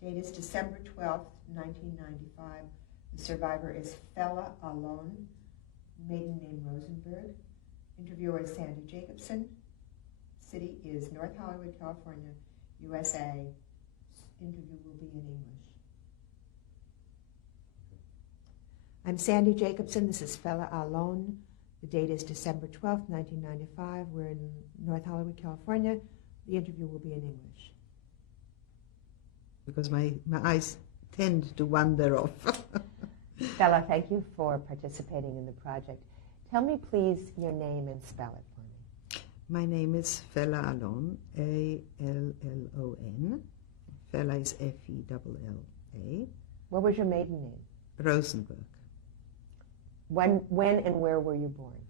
Date is December 12th, 1995. The survivor is Fela Allon, maiden name Rosenberg. Interviewer is Sandy Jacobson. City is North Hollywood, California, USA. Interview will be in English. I'm Sandy Jacobson. This is Fela Allon. The date is December 12th, 1995. We're in North Hollywood, California. The interview will be in English. Because my eyes tend to wander off. Fela, thank you for participating in the project. Tell me, please, your name and spell it for me. My name is Fela Allon, A-L-L-O-N. Fela is F-E-L-L-A. What was your maiden name? Rosenberg. When and where were you born?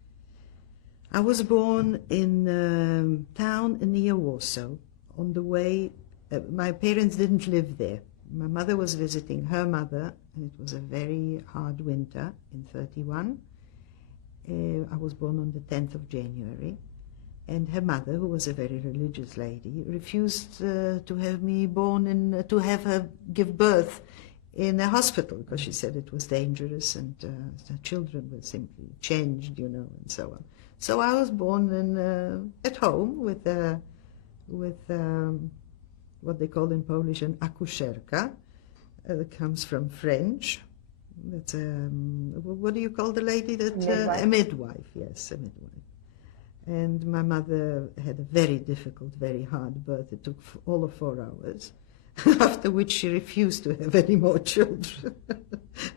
I was born in a town near Warsaw. On the way, my parents didn't live there. My mother was visiting her mother, and it was a very hard winter in 1931. I was born on the 10th of January, and her mother, who was a very religious lady, refused to have me born to have her give birth in a hospital, because she said it was dangerous and the children were simply changed, and so on. So I was born at home with what they call in Polish an akuszerka. That comes from French. That's what do you call the lady that midwife? A midwife, yes, a midwife. And my mother had a very difficult, very hard birth. It took all of 4 hours, after which she refused to have any more children.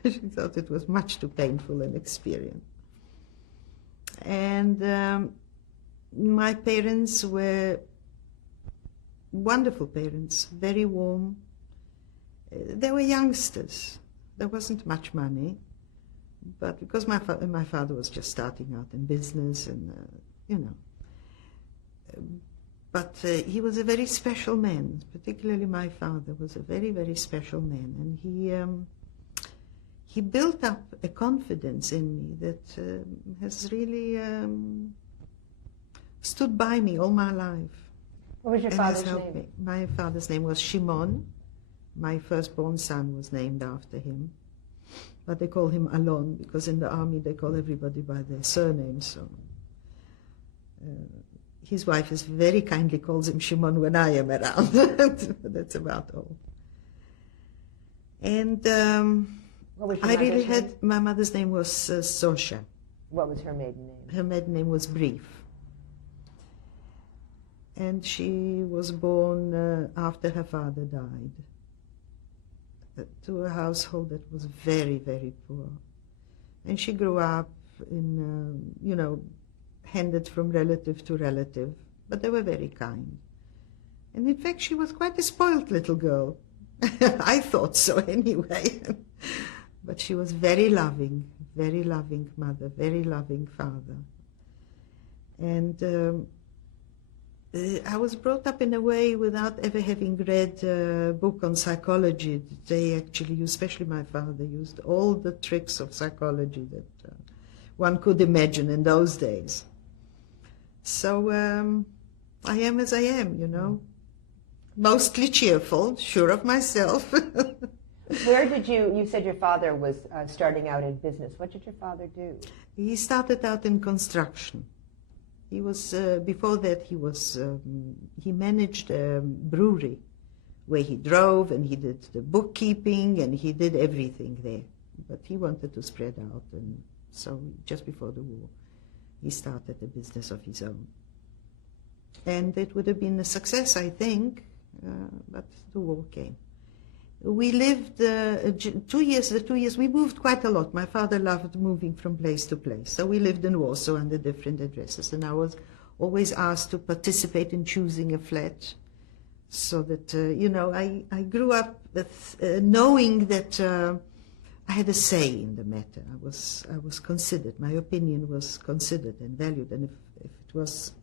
She thought it was much too painful an experience. And my parents were wonderful parents, very warm. They were youngsters. There wasn't much money, but because my father was just starting out in business, and but he was a very special man. Particularly my father was a very, very special man, and he built up a confidence in me that has really stood by me all my life. What was your father's name? Me. My father's name was Shimon. My firstborn son was named after him. But they call him Allon, because in the army they call everybody by their surname. So his wife is very kindly calls him Shimon when I am around. That's about all. And what was your I really name? had, my mother's name was Sosha. What was her maiden name? Her maiden name was Brief. And she was born after her father died, to a household that was very, very poor. And she grew up in, handed from relative to relative, but they were very kind. And in fact, she was quite a spoiled little girl. I thought so anyway. But she was very loving mother, very loving father. And I was brought up in a way without ever having read a book on psychology. They actually used, especially my father, used all the tricks of psychology that one could imagine in those days. So I am as I am, mostly cheerful, sure of myself. Where did you said your father was starting out in business. What did your father do? He started out in construction. He was, before that he managed a brewery where he drove and he did the bookkeeping and he did everything there. But he wanted to spread out, and so just before the war he started a business of his own. And it would have been a success, I think, but the war came. We lived 2 years, we moved quite a lot. My father loved moving from place to place. So we lived in Warsaw under different addresses. And I was always asked to participate in choosing a flat. So that, I grew up with, knowing that I had a say in the matter. I was considered. My opinion was considered and valued. And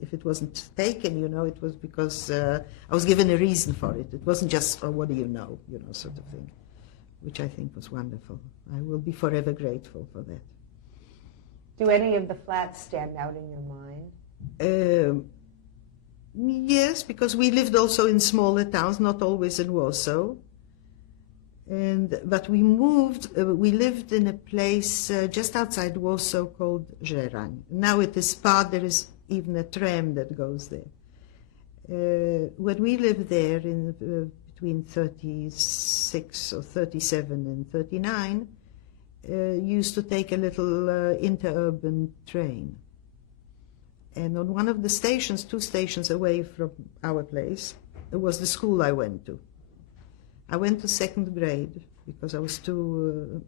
if it wasn't taken, it was because I was given a reason for it. It wasn't just, oh, what do you know, sort of thing, which I think was wonderful. I will be forever grateful for that. Do any of the flats stand out in your mind? Yes, because we lived also in smaller towns, not always in Warsaw. But we moved, we lived in a place just outside Warsaw called Żerań. Now it is part, there is even a tram that goes there. When we lived there in between 36 or 37 and 39, used to take a little interurban train. And on one of the stations, 2 stations away from our place, there was the school I went to. I went to 2nd grade because I was too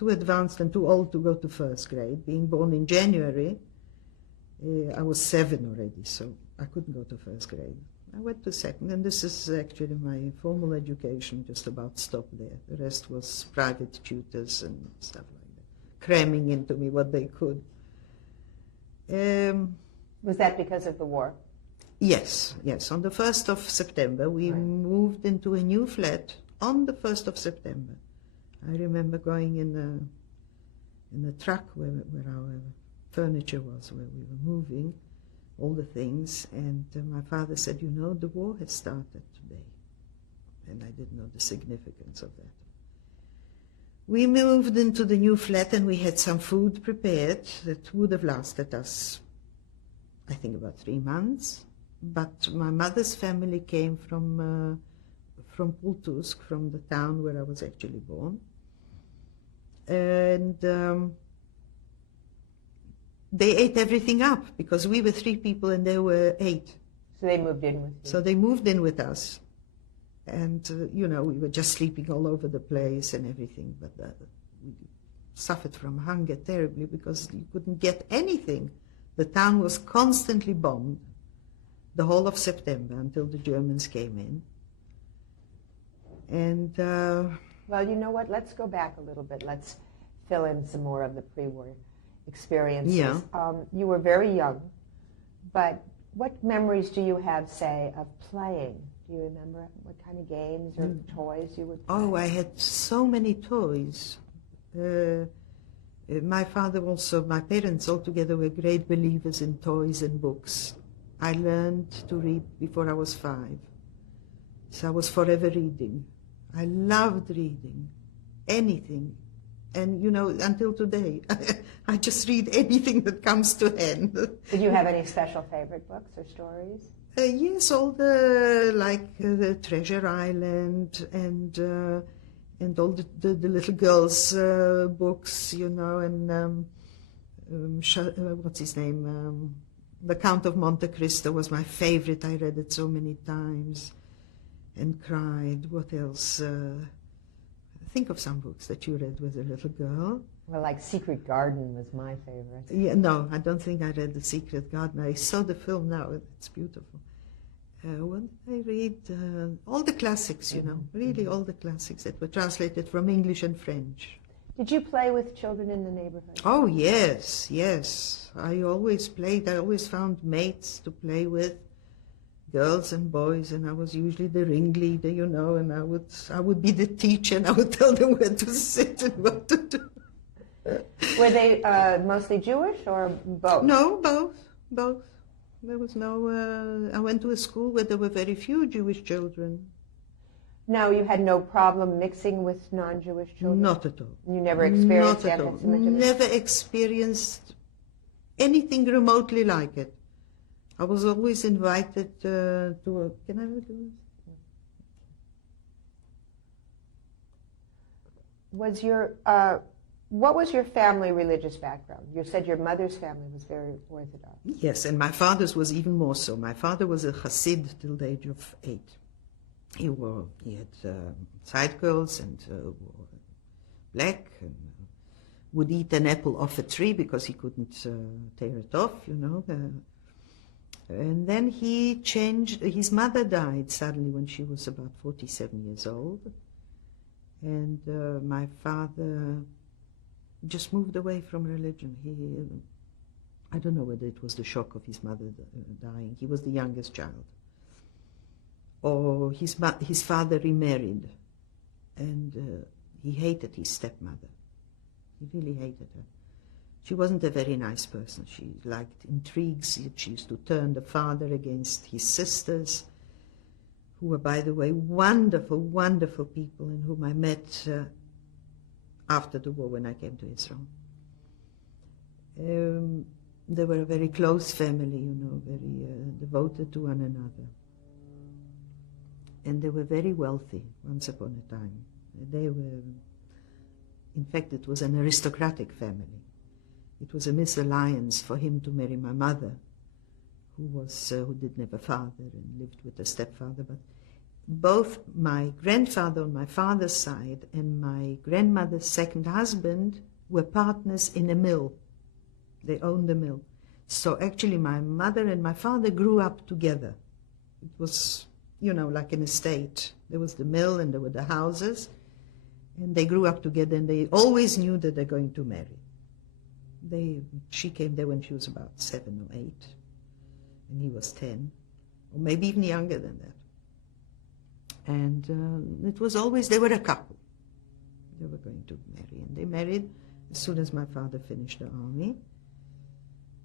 advanced and too old to go to 1st grade. Being born in January, I was 7 already, so I couldn't go to 1st grade. I went to 2nd, and this is actually my formal education, just about stopped there. The rest was private tutors and stuff like that, cramming into me what they could. Was that because of the war? Yes, yes. On the 1st of September, we moved into a new flat on the 1st of September. I remember going in a truck where our furniture was, where we were moving, all the things, and my father said, you know, the war has started today. And I didn't know the significance of that. We moved into the new flat and we had some food prepared that would have lasted us, I think, about 3 months. But my mother's family came from Pultusk, from the town where I was actually born. And they ate everything up because we were 3 people and there were 8. So they moved in with you? So they moved in with us. And, you know, we were just sleeping all over the place and everything. But we suffered from hunger terribly because you couldn't get anything. The town was constantly bombed the whole of September until the Germans came in. And well, you know what? Let's go back a little bit. Let's fill in some more of the pre-war experiences. Yeah. You were very young, but what memories do you have, say, of playing? Do you remember what kind of games or toys you would play? Oh, I had so many toys. My father also, my parents altogether were great believers in toys and books. I learned to read before I was 5. So I was forever reading. I loved reading, anything. And, you know, until today, I just read anything that comes to hand. Did you have any special favorite books or stories? Yes, all the, like the Treasure Island and all the little girls' books, you know, and what's his name? The Count of Monte Cristo was my favorite. I read it so many times and cried. What else? Think of some books that you read as a little girl. Well, like Secret Garden was my favorite. Yeah, no, I don't think I read The Secret Garden. I saw the film now. It's beautiful. What did I read? All the classics, you know, really all the classics that were translated from English and French. Did you play with children in the neighborhood? Oh, yes, yes. I always played. I always found mates to play with, girls and boys, and I was usually the ringleader, you know, and I would be the teacher, and I would tell them where to sit and what to do. Were they mostly Jewish or both? No, both. There was no, I went to a school where there were very few Jewish children. No, you had no problem mixing with non-Jewish children? Not at all. You never experienced Not at all. anti-Semitism? Never experienced anything remotely like it. I was always invited to a, can I do this? Was your, what was your family religious background? You said your mother's family was very Orthodox. Yes, and my father's was even more so. My father was a Hasid till the age of 8. He had side curls and wore black and would eat an apple off a tree because he couldn't tear it off, you know. And then he changed. His mother died suddenly when she was about 47 years old. And my father just moved away from religion. I don't know whether it was the shock of his mother dying. He was the youngest child. Or his father remarried, and he hated his stepmother. He really hated her. She wasn't a very nice person. She liked intrigues. She used to turn the father against his sisters, who were, by the way, wonderful, wonderful people, and whom I met after the war when I came to Israel. They were a very close family, you know, very devoted to one another. And they were very wealthy once upon a time. They were, in fact, it was an aristocratic family. It was a misalliance for him to marry my mother, who didn't have a father and lived with a stepfather. But both my grandfather on my father's side and my grandmother's second husband were partners in a mill. They owned the mill. So actually my mother and my father grew up together. It was, you know, like an estate. There was the mill and there were the houses. And they grew up together and they always knew that they're going to marry. She came there when she was about 7 or 8. And he was 10. Or maybe even younger than that. And it was always, they were a couple. They were going to marry. And they married as soon as my father finished the army.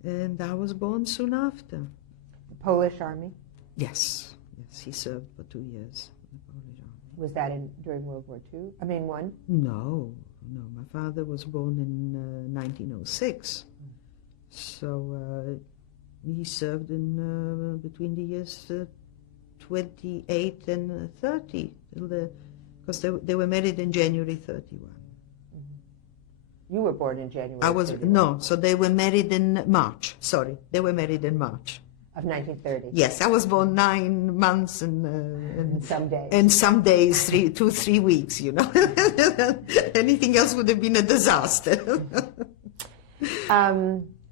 And I was born soon after. The Polish army? Yes. Yes, he served for 2 years in the Polish army. Was that during World War II? I mean, one? No. My father was born in 1906. So he served in between the years 28 and 30, because they were married in January 31. You were born in January. So they were married in March. Sorry, they were married in March of 1930. Yes, I was born 9 months and some days. And some days, 3 weeks. You know, anything else would have been a disaster.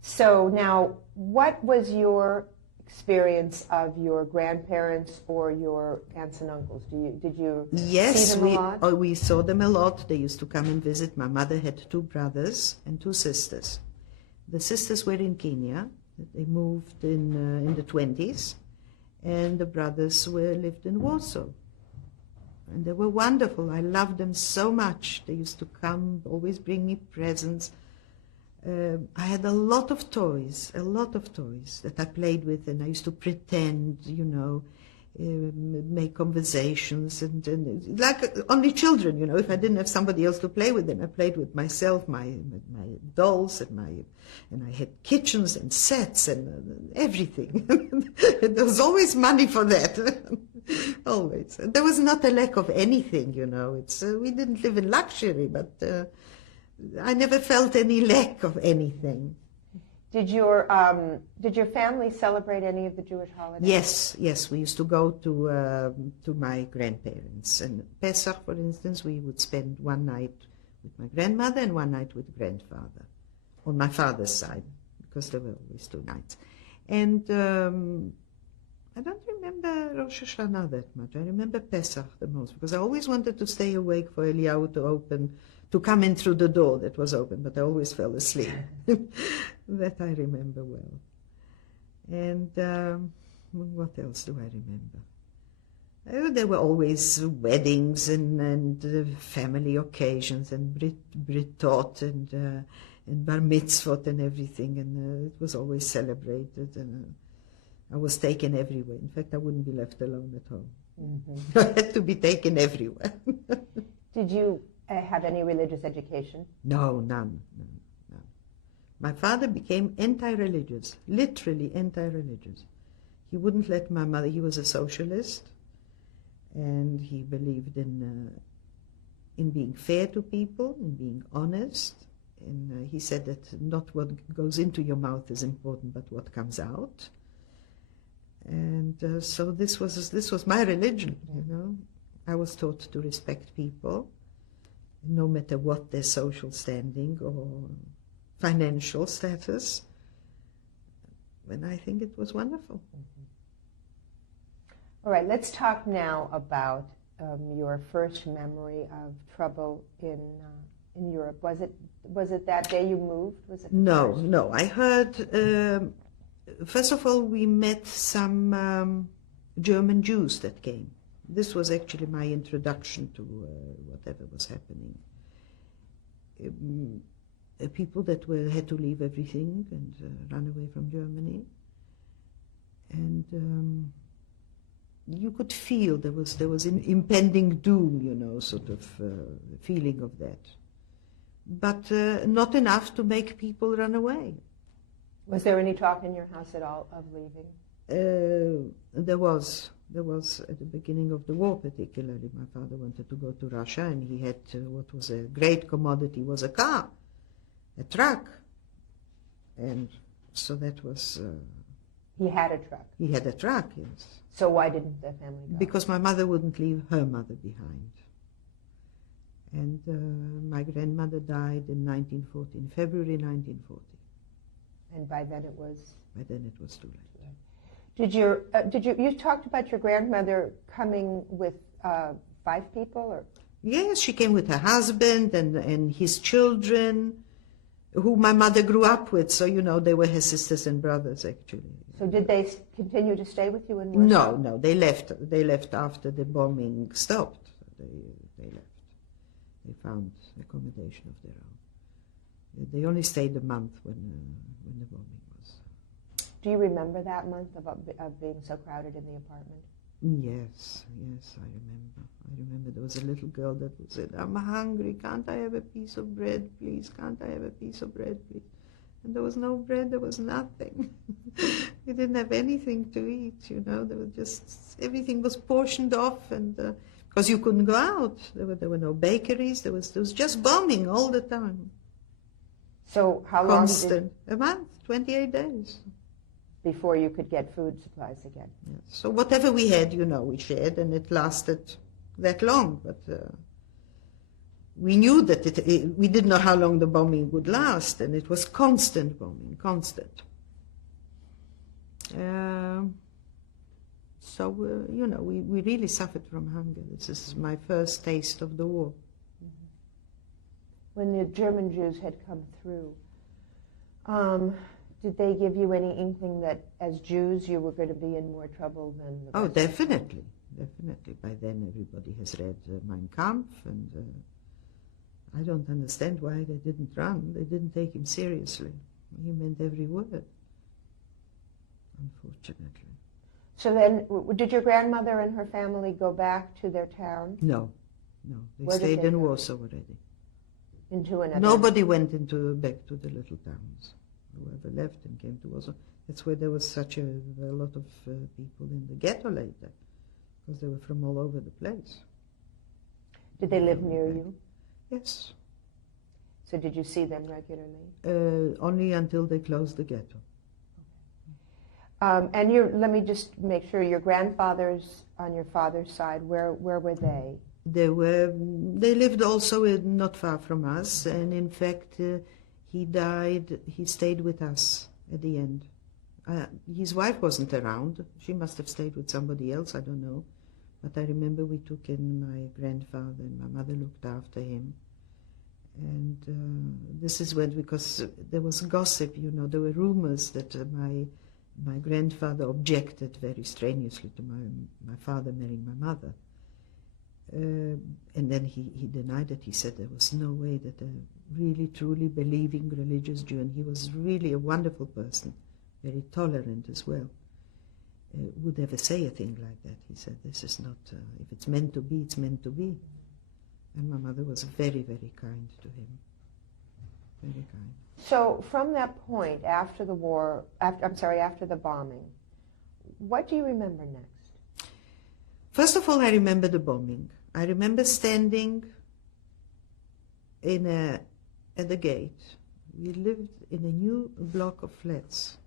So now, what was your experience of your grandparents or your aunts and uncles? Did you see them a lot? We saw them a lot. They used to come and visit. My mother had 2 brothers and 2 sisters. The sisters were in Kenya. They moved in the 20s, and the brothers lived in Warsaw. And they were wonderful. I loved them so much. They used to come, always bring me presents. I had a lot of toys that I played with, and I used to pretend, you know, make conversations, and like only children, you know. If I didn't have somebody else to play with, then I played with myself, my dolls, and I had kitchens and sets and everything. There was always money for that, always. And there was not a lack of anything, you know. We didn't live in luxury, but I never felt any lack of anything. Did your family celebrate any of the Jewish holidays? Yes. We used to go to my grandparents. And Pesach, for instance, we would spend one night with my grandmother and one night with grandfather, on my father's side, because there were always 2 nights. And I don't remember Rosh Hashanah that much. I remember Pesach the most, because I always wanted to stay awake for Eliyahu to come in through the door that was open, but I always fell asleep. That I remember well. And what else do I remember? There were always weddings and family occasions and britot and bar mitzvot and everything, and it was always celebrated, and I was taken everywhere. In fact, I wouldn't be left alone at home. Mm-hmm. I had to be taken everywhere. Did you have any religious education? No, none. My father became anti-religious, literally anti-religious. He wouldn't let my mother, he was a socialist, and he believed in being fair to people, in being honest, and he said that not what goes into your mouth is important, but what comes out. And so this was my religion, you know. I was taught to respect people, no matter what their social standing or financial status, and I think it was wonderful. Mm-hmm. All right, let's talk now about your first memory of trouble in Europe. Was it that day you moved? Was it No. I heard. First of all, we met some German Jews that came. This was actually my introduction to whatever was happening. People that had to leave everything and run away from Germany. And you could feel there was an impending doom, you know, sort of feeling of that. But not enough to make people run away. Was there any talk in your house at all of leaving? There was at the beginning of the war particularly. My father wanted to go to Russia, and he had what was a great commodity was a car, a truck. And so that was... he had a truck? He had a truck, yes. So why didn't the family go? Because my mother wouldn't leave her mother behind. And my grandmother died in 1940, in February 1940. And by then it was? By then it was too late. You talked about your grandmother coming with 5 people, or? Yes, she came with her husband and his children, who my mother grew up with. So, you know, they were her sisters and brothers, actually. So did they continue to stay with you in Warsaw? No, they left. They left after the bombing stopped. They left. They found accommodation of their own. They only stayed a month when the bombing was. Do you remember that month of being so crowded in the apartment? Yes, I remember. I remember there was a little girl that said, "I'm hungry, can't I have a piece of bread, please? Can't I have a piece of bread, please?" And there was no bread, there was nothing. We didn't have anything to eat, you know. There was just, everything was portioned off, and because you couldn't go out. There were no bakeries, there was just bombing all the time. So how long? Constant. A month, 28 days. Before you could get food supplies again. Yes. So whatever we had, you know, we shared, and it lasted that long. But we knew that we didn't know how long the bombing would last, and it was constant bombing, constant. So, you know, we really suffered from hunger. This is my first taste of the war. Mm-hmm. When the German Jews had come through, did they give you any inkling that as Jews you were going to be in more trouble than the Oh, definitely, definitely. By then everybody has read Mein Kampf, and I don't understand why they didn't run. They didn't take him seriously. He meant every word, unfortunately. So then, did your grandmother and her family go back to their town? No. They stayed in Warsaw already. Into another? Nobody went back to the little towns. Whoever left and came to Warsaw. That's where there was such a lot of people in the ghetto later, because they were from all over the place. Did they live near you? Yes. So did you see them regularly? Only until they closed the ghetto. And let me just make sure, your grandfathers on your father's side, where were they? They lived also not far from us, and in fact he stayed with us at the end. His wife wasn't around. She must have stayed with somebody else, I don't know. But I remember we took in my grandfather, and my mother looked after him. And this is when, because there was gossip, you know, there were rumors that my grandfather objected very strenuously to my father marrying my mother. And then he denied it. He said there was no way that a really, truly believing religious Jew, and he was really a wonderful person, very tolerant as well, would ever say a thing like that. He said, this is not, if it's meant to be, it's meant to be. And my mother was very, very kind to him. Very kind. So from that point, after the war, after the bombing, what do you remember next? First of all, I remember the bombing. I remember standing at the gate. We lived in a new block of flats,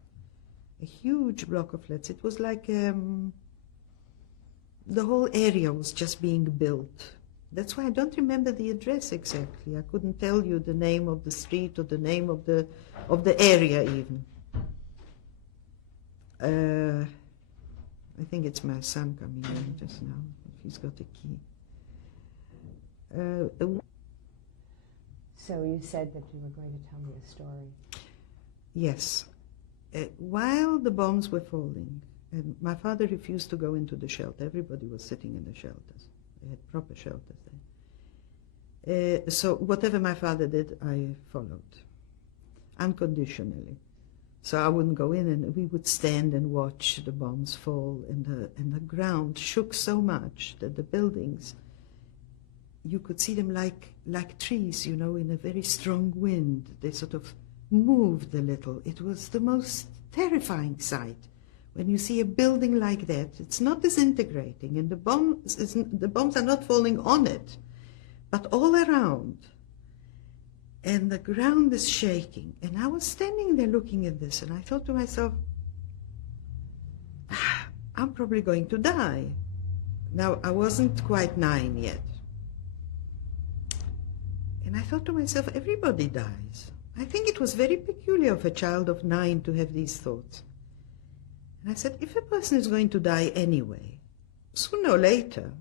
a huge block of flats. It was like the whole area was just being built. That's why I don't remember the address exactly. I couldn't tell you the name of the street or the name of the area even. I think it's my son coming in just now. He's got a key. So you said that you were going to tell me a story. Yes. While the bombs were falling, and my father refused to go into the shelter. Everybody was sitting in the shelters. They had proper shelters there. So whatever my father did, I followed, unconditionally. So I wouldn't go in, and we would stand and watch the bombs fall, and the ground shook so much that the buildings, you could see them like trees, you know, in a very strong wind. They sort of moved a little. It was the most terrifying sight. When you see a building like that, it's not disintegrating, and the bombs are not falling on it, but all around. And the ground is shaking. And I was standing there looking at this, and I thought to myself, I'm probably going to die. Now, I wasn't quite 9 yet. And I thought to myself, everybody dies. I think it was very peculiar of a child of 9 to have these thoughts. And I said, if a person is going to die anyway, sooner or later,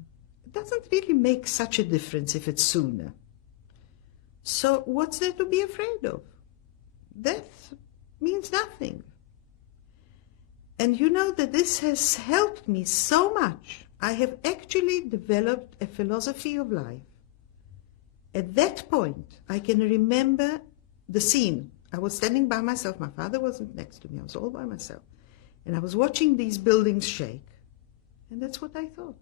it doesn't really make such a difference if it's sooner. So what's there to be afraid of? Death means nothing. And you know that this has helped me so much. I have actually developed a philosophy of life. At that point, I can remember the scene. I was standing by myself. My father wasn't next to me. I was all by myself. And I was watching these buildings shake. And that's what I thought.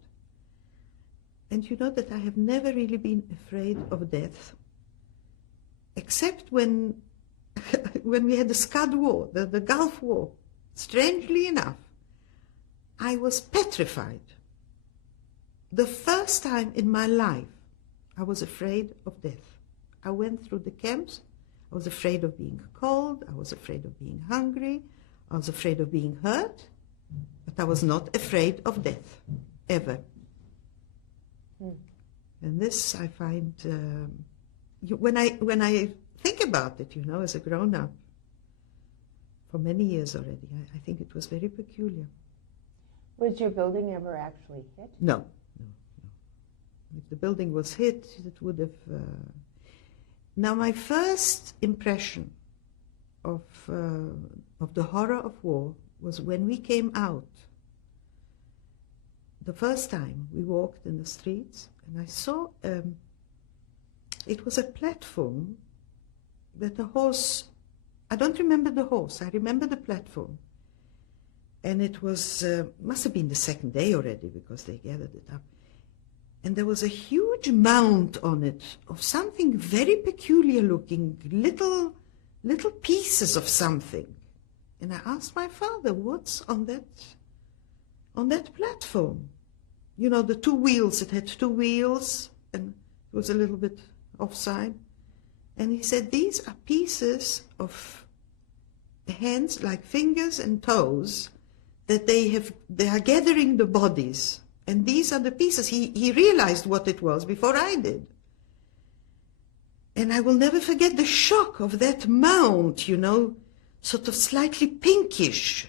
And you know that I have never really been afraid of death, except when we had the Scud War, the Gulf War. Strangely enough, I was petrified. The first time in my life, I was afraid of death. I went through the camps. I was afraid of being cold. I was afraid of being hungry. I was afraid of being hurt. But I was not afraid of death, ever. And this I find, when I think about it, you know, as a grown-up, for many years already, I think it was very peculiar. Was your building ever actually hit? No. If the building was hit, it would have... Now, my first impression of the horror of war was when we came out. The first time we walked in the streets, and I saw it was a platform that a horse, I don't remember the horse, I remember the platform. And it was, must have been the second day already, because they gathered it up. And there was a huge mound on it of something very peculiar looking, little pieces of something. And I asked my father, what's on that platform? You know, the 2 wheels, it had 2 wheels, and it was a little bit offside. And he said, these are pieces of hands, like fingers and toes, that they are gathering the bodies. And these are the pieces. He realized what it was before I did. And I will never forget the shock of that mound, you know, sort of slightly pinkish.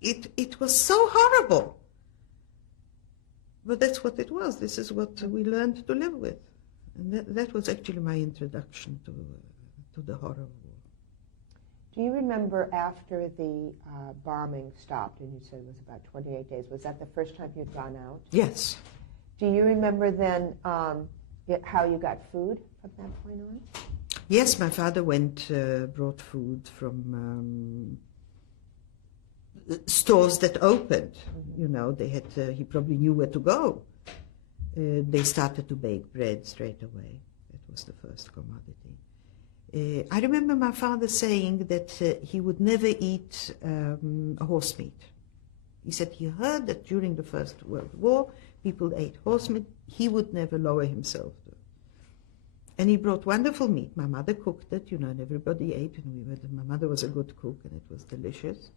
It was so horrible. But that's what it was. This is what we learned to live with. And that was actually my introduction to the horror of war. Do you remember after the bombing stopped, and you said it was about 28 days, was that the first time you'd gone out? Yes. Do you remember then how you got food from that point on? Yes, my father brought food from stores that opened. You know, they had. He probably knew where to go. They started to bake bread straight away. That was the first commodity. I remember my father saying that he would never eat horse meat. He said he heard that during the First World War, people ate horse meat. He would never lower himself to it. And he brought wonderful meat. My mother cooked it, you know, and everybody ate. And my mother was a good cook, and it was delicious,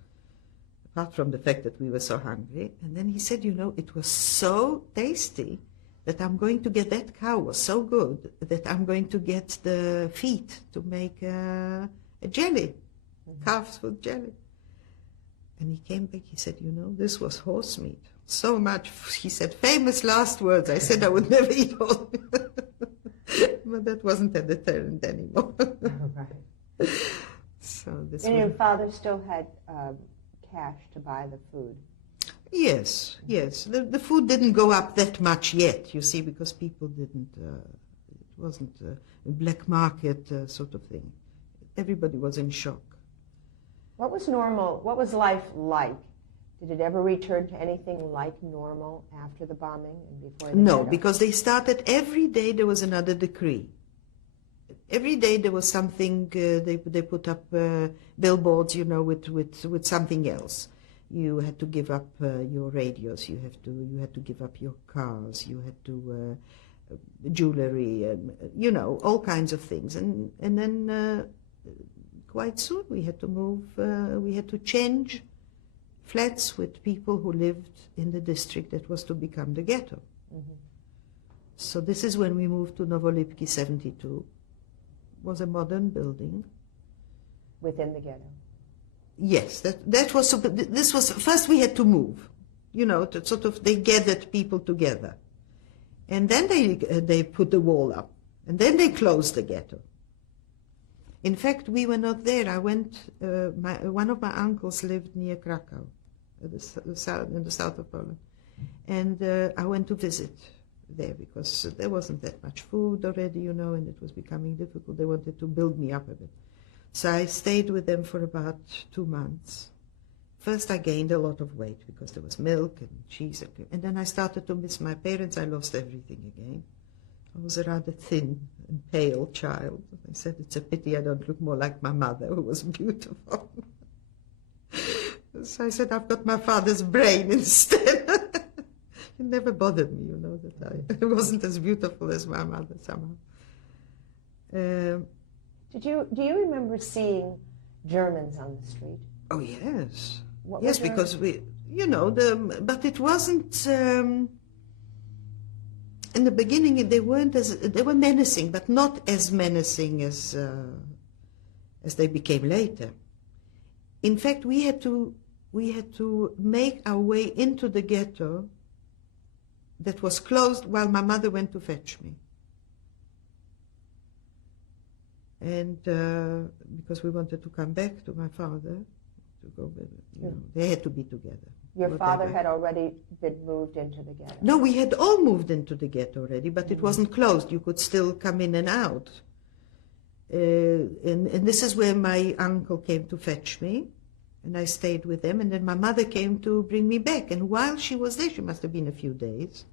apart from the fact that we were so hungry. And then he said, you know, it was so tasty that I'm going to get, that cow was so good that I'm going to get the feet to make a jelly, calf's foot jelly. And he came back, he said, you know, this was horse meat. So much, he said, famous last words. I said I would never eat horse meat. But that wasn't a deterrent anymore. Right. So this and your father still had cash to buy the food? Yes, yes. The food didn't go up that much yet, you see, because people didn't, it wasn't a black market sort of thing. Everybody was in shock. What was normal? What was life like? Did it ever return to anything like normal after the bombing and before the No, ghetto? because they started every day there was another decree. Every day there was something, they put up billboards, with something else. You had to give up your radios, you had to give up your cars, you had to jewelry, all kinds of things. And then quite soon we had to move, we had to change flats with people who lived in the district that was to become the ghetto. Mm-hmm. So this is when we moved to Novolipki 72. It was a modern building. Within the ghetto? Yes, that was, this was, first we had to move, to sort of, they gathered people together. And then they put the wall up. And then they closed the ghetto. In fact, we were not there. I went, one of my uncles lived near Krakow, in the south of Poland. And I went to visit there because there wasn't that much food already, and it was becoming difficult. They wanted to build me up a bit. So I stayed with them for about 2 months. First I gained a lot of weight because there was milk and cheese. And then I started to miss my parents. I lost everything again. I was a rather thin and pale child. I said, it's a pity I don't look more like my mother, who was beautiful. So I said, I've got my father's brain instead. It never bothered me, that I wasn't as beautiful as my mother somehow. Do you remember seeing Germans on the street? Oh, yes. What yes, because we, but it wasn't, in the beginning they were menacing, but not as menacing as they became later. In fact, we had to make our way into the ghetto that was closed while my mother went to fetch me. And because we wanted to come back to my father, to go, they had to be together. Your father had already been moved into the ghetto? No, we had all moved into the ghetto already, but it wasn't closed. You could still come in and out. And this is where my uncle came to fetch me, and I stayed with them. And then my mother came to bring me back. And while she was there, she must have been a few days,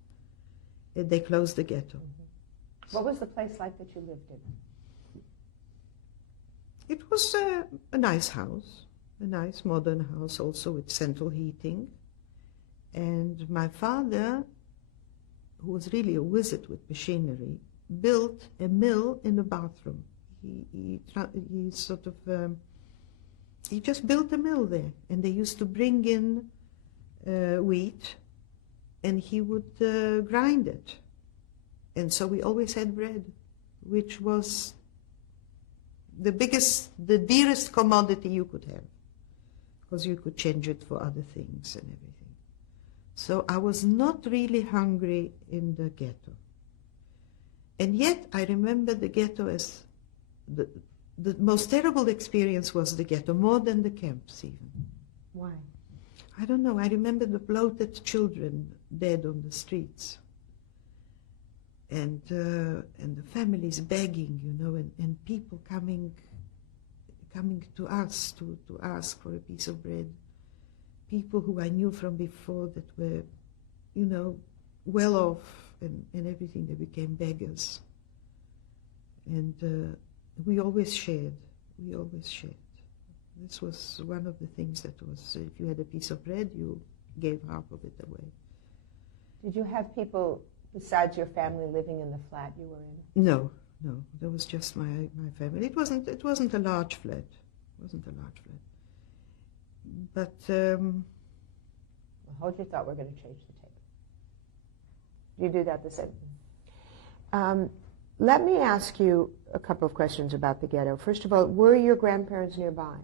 they closed the ghetto. Mm-hmm. What was the place like that you lived in? It was a nice house, a nice modern house also with central heating. And my father, who was really a wizard with machinery, built a mill in the bathroom. He just built a mill there. And they used to bring in wheat, and he would grind it. And so we always had bread, which was the dearest commodity you could have, because you could change it for other things and everything. So I was not really hungry in the ghetto. And yet I remember the ghetto as the most terrible experience was the ghetto, more than the camps even. Why? I don't know. I remember the bloated children dead on the streets. And the families begging, and people coming to us to ask for a piece of bread. People who I knew from before that were, well off and everything. They became beggars. And we always shared. We always shared. This was one of the things that was, if you had a piece of bread, you gave half of it away. Did you have people besides your family living in the flat you were in? No. There was just my family. It wasn't a large flat. It wasn't a large flat. But well, hold your thought. We're going to change the tape. You do that the same. Let me ask you a couple of questions about the ghetto. First of all, were your grandparents nearby?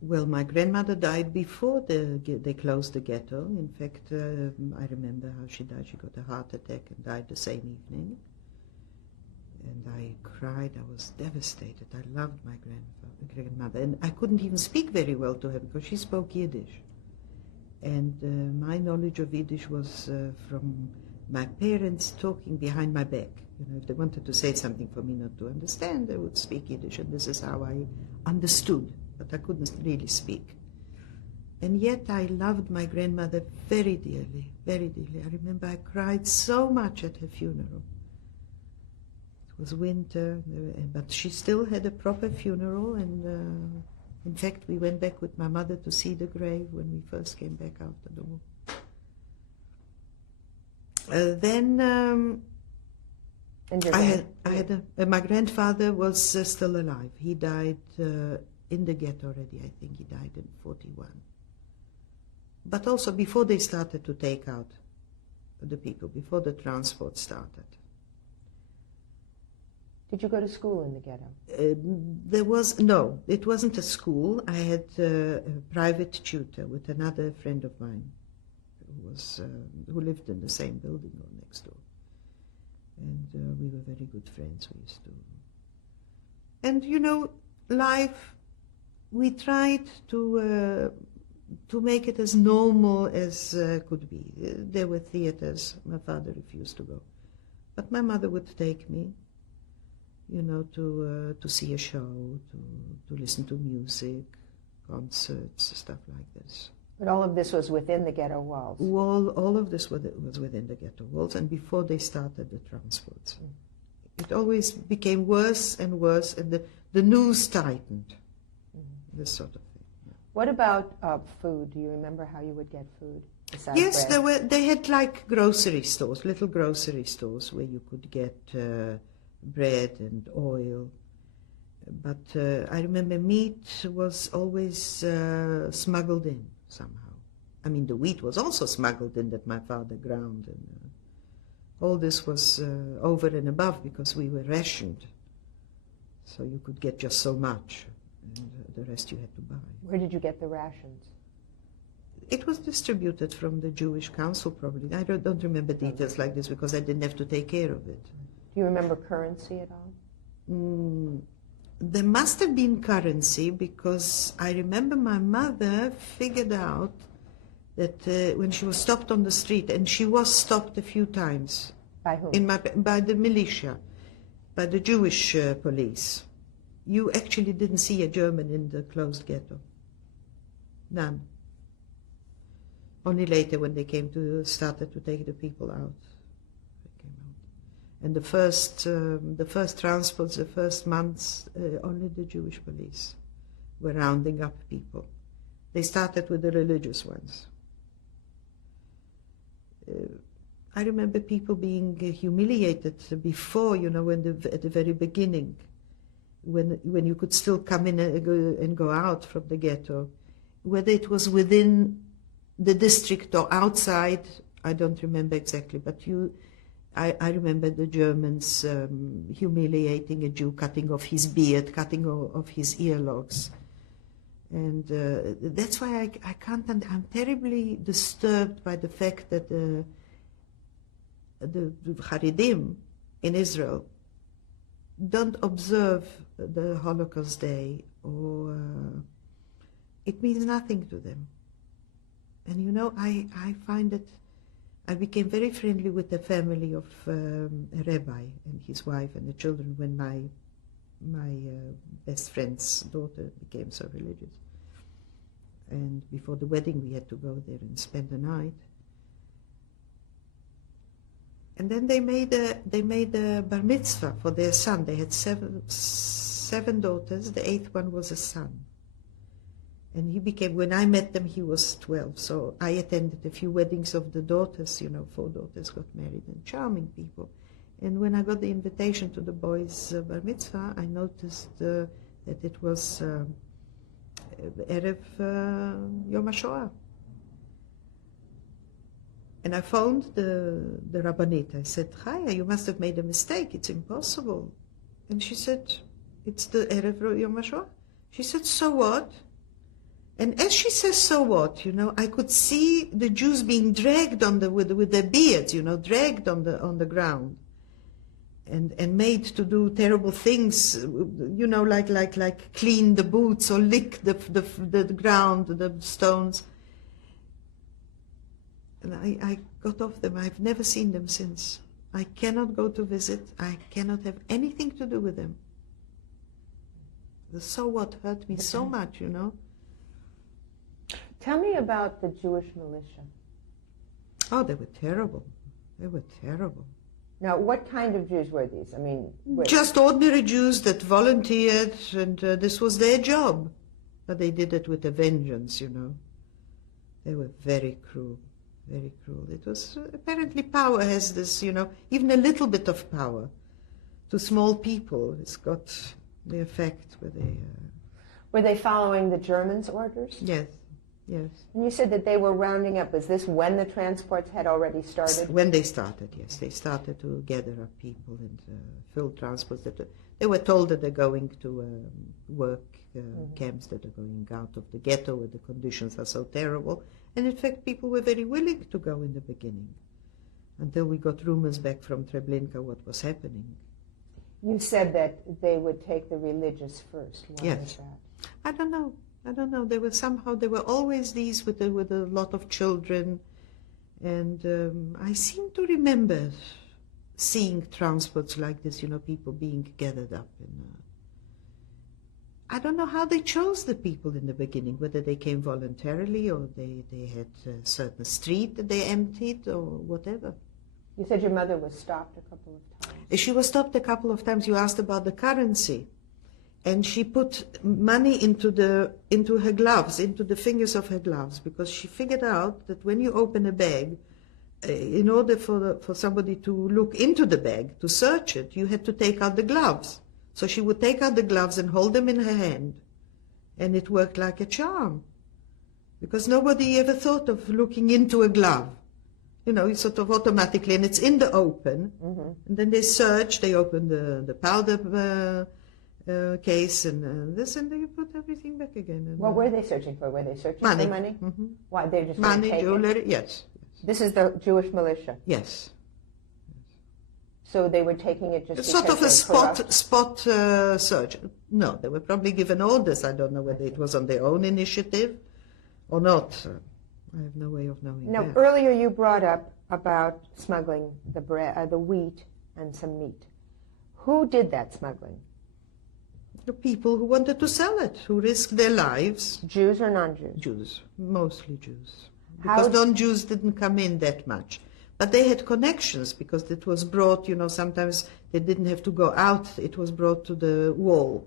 Well, my grandmother died before they closed the ghetto. In fact, I remember how she died. She got a heart attack and died the same evening. And I cried. I was devastated. I loved my grandmother. And I couldn't even speak very well to her because she spoke Yiddish. And my knowledge of Yiddish was from my parents talking behind my back. If they wanted to say something for me not to understand, they would speak Yiddish. And this is how I understood but I couldn't really speak. And yet I loved my grandmother very dearly, very dearly. I remember I cried so much at her funeral. It was winter, but she still had a proper funeral, and in fact we went back with my mother to see the grave when we first came back after the war. My grandfather was still alive. He died in the ghetto already. I think he died in 41. But also before they started to take out the people, before the transport started. Did you go to school in the ghetto? No, it wasn't a school. I had a private tutor with another friend of mine who lived in the same building or next door. And we were very good friends. We used to. And you know, life, we tried to make it as normal as could be. There were theaters. My father refused to go. But my mother would take me, you know, to see a show, to listen to music, concerts, stuff like this. But all of this was within the ghetto walls? All of this was within the ghetto walls, and before they started the transports. It always became worse and worse, and the noose tightened, this sort of thing. Yeah. What about food? Do you remember how you would get food? Yes, bread? They had like grocery stores, little grocery stores where you could get bread and oil. But I remember meat was always smuggled in somehow. I mean, the wheat was also smuggled in that my father ground. And all this was over and above because we were rationed. So you could get just so much, and the rest you had to buy. Where did you get the rations? It was distributed from the Jewish Council, probably. I don't remember details like this because I didn't have to take care of it. Do you remember currency at all? There must have been currency because I remember my mother figured out that when she was stopped on the street, and she was stopped a few times. By whom? By the militia, by the Jewish police. You actually didn't see a German in the closed ghetto. None. Only later when they started to take the people out. And the first transports, the first months, only the Jewish police were rounding up people. They started with the religious ones. I remember people being humiliated before, you know, at the very beginning, when you could still come in and go out from the ghetto. Whether it was within the district or outside, I don't remember exactly, but I remember the Germans humiliating a Jew, cutting off his beard, cutting off his earlocks. And that's why I can't, I'm terribly disturbed by the fact that the Haredim in Israel don't observe the Holocaust Day, or it means nothing to them. And you know, I find that I became very friendly with the family of a rabbi and his wife and the children when my best friend's daughter became so religious. And before the wedding, we had to go there and spend the night. And then they made a bar mitzvah for their son. They had seven daughters. The eighth one was a son. And he became, when I met them, he was 12. So I attended a few weddings of the daughters, you know, 4 daughters got married, and charming people. And when I got the invitation to the boys' bar mitzvah, I noticed that it was Erev Yom HaShoah. And I phoned the Rabbanit. I said, Chaya, you must have made a mistake. It's impossible. And she said, it's the Erev Yom HaShoah. She said, so what? And as she says, so what, you know, I could see the Jews being dragged with their beards, you know, dragged on the ground, and made to do terrible things, you know, like clean the boots or lick the ground, the stones. And I got off them. I've never seen them since. I cannot go to visit. I cannot have anything to do with them. The so what hurt me so much, you know. Tell me about the Jewish militia. Oh, they were terrible. They were terrible. Now, what kind of Jews were these? I mean, just ordinary Jews that volunteered, and this was their job. But they did it with a vengeance, you know. They were very cruel, very cruel. It was, apparently power has this, you know, even a little bit of power to small people. It's got the effect where they... Were they following the Germans' orders? Yes, yes. And you said that they were rounding up. Was this when the transports had already started? When they started, yes. They started to gather up people and fill transports. They were told that they're going to work camps, that are going out of the ghetto where the conditions are so terrible. And in fact, people were very willing to go in the beginning, until we got rumors back from Treblinka what was happening. You said that they would take the religious first. Why Yes. was that? I don't know. There were always these with a lot of children. And I seem to remember seeing transports like this, you know, people being gathered up. I don't know how they chose the people in the beginning, whether they came voluntarily or they had a certain street that they emptied or whatever. You said your mother was stopped a couple of times. She was stopped a couple of times. You asked about the currency. And she put money into her gloves, into the fingers of her gloves, because she figured out that when you open a bag, in order for somebody to look into the bag, to search it, you had to take out the gloves. So she would take out the gloves and hold them in her hand, and it worked like a charm, because nobody ever thought of looking into a glove. You know, it's sort of automatically, and it's in the open. Mm-hmm. And then they search, they open the powder case and this, and they put everything back again. And, what were they searching for? Were they searching money. for money? Mm-hmm. Why, they just money, take jewelry, it? yes. This is the Jewish militia? Yes. So they were taking it just It's because sort of a they spot search. No, they were probably given orders. I don't know whether it was on their own initiative or not. I have no way of knowing Now, that. earlier you brought up about smuggling the wheat and some meat. Who did that smuggling? The people who wanted to sell it, who risked their lives. Jews or non-Jews? Jews, mostly Jews. Because non-Jews didn't come in that much. But they had connections, because it was brought, you know, sometimes they didn't have to go out. It was brought to the wall.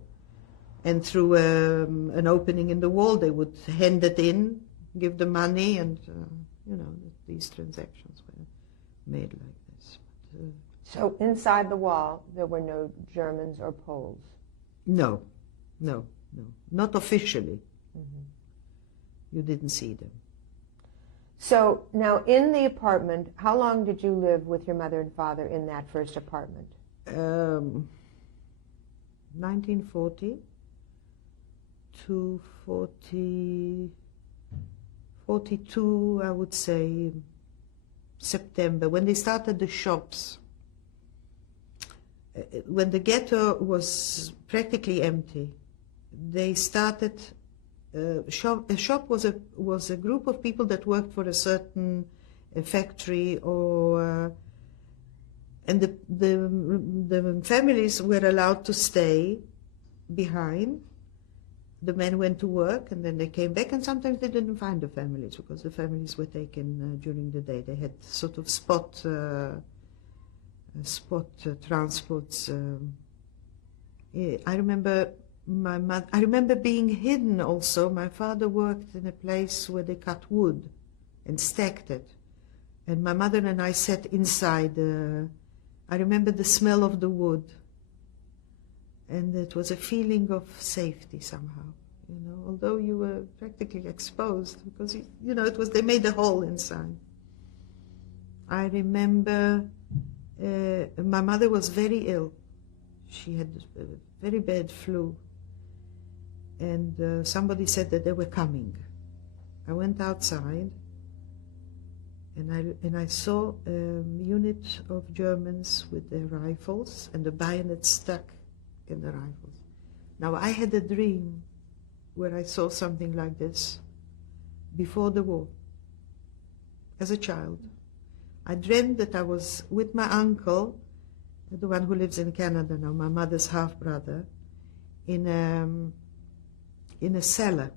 And through an opening in the wall, they would hand it in, give the money, and, you know, these transactions were made like this. But, so inside the wall, there were no Germans or Poles? No. Not officially. Mm-hmm. You didn't see them. So now in the apartment, how long did you live with your mother and father in that first apartment? 1940 to 42, I would say, September, when they started the shops. When the ghetto was practically empty, they started... A shop was a group of people that worked for a certain factory, or and the families were allowed to stay behind. The men went to work and then they came back, and sometimes they didn't find the families because the families were taken during the day. They had sort of spot transports. I remember. I remember being hidden also. My father worked in a place where they cut wood and stacked it. And my mother and I sat inside. I remember the smell of the wood. And it was a feeling of safety somehow, you know, although you were practically exposed, because, you know, they made a hole inside. I remember my mother was very ill. She had a very bad flu. And somebody said that they were coming. I went outside, and I saw a unit of Germans with their rifles and the bayonets stuck in the rifles. Now, I had a dream where I saw something like this before the war, as a child. I dreamed that I was with my uncle, the one who lives in Canada now, my mother's half-brother, in a cellar.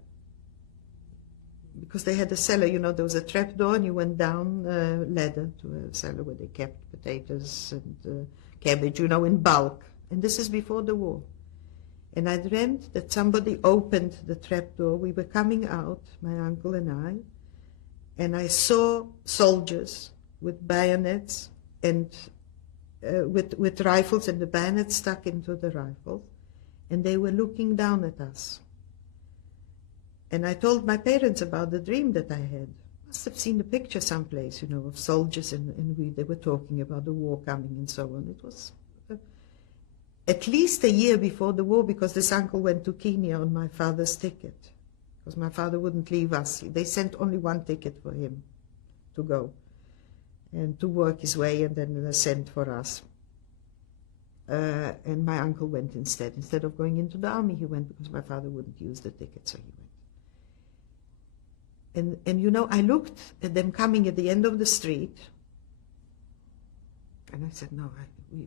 Because they had a cellar, you know, there was a trap door and you went down a ladder to a cellar where they kept potatoes and cabbage, you know, in bulk. And this is before the war. And I dreamt that somebody opened the trap door. We were coming out, my uncle and I saw soldiers with bayonets and with rifles, and the bayonets stuck into the rifles, and they were looking down at us. And I told my parents about the dream that I had. Must have seen a picture someplace, you know, of soldiers, and they were talking about the war coming and so on. It was at least a year before the war, because this uncle went to Kenya on my father's ticket, because my father wouldn't leave us. They sent only one ticket for him to go and to work his way, and then they sent for us. And my uncle went instead. Instead of going into the army, he went because my father wouldn't use the ticket, so he went. And you know, I looked at them coming at the end of the street, and I said, no,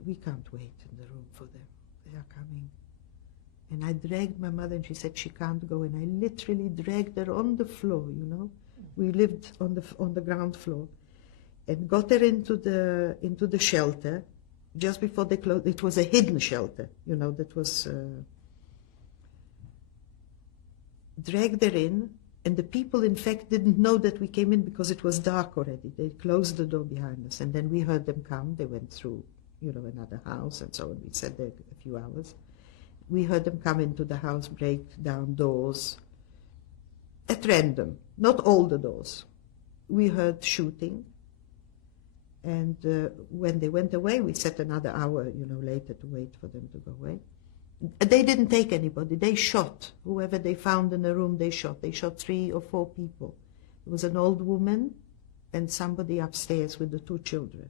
we can't wait in the room for them. They are coming. And I dragged my mother, and she said she can't go, and I literally dragged her on the floor, you know. We lived on the ground floor, and got her into the shelter just before they closed. It was a hidden shelter, you know, that was dragged her in. And the people, in fact, didn't know that we came in because it was dark already. They closed the door behind us, and then we heard them come. They went through, you know, another house, and so on. We sat there a few hours. We heard them come into the house, break down doors at random, not all the doors. We heard shooting, and when they went away, we sat another hour, you know, later to wait for them to go away. They didn't take anybody. They shot. Whoever they found in the room, they shot. They shot 3 or 4 people. There was an old woman and somebody upstairs with the 2 children.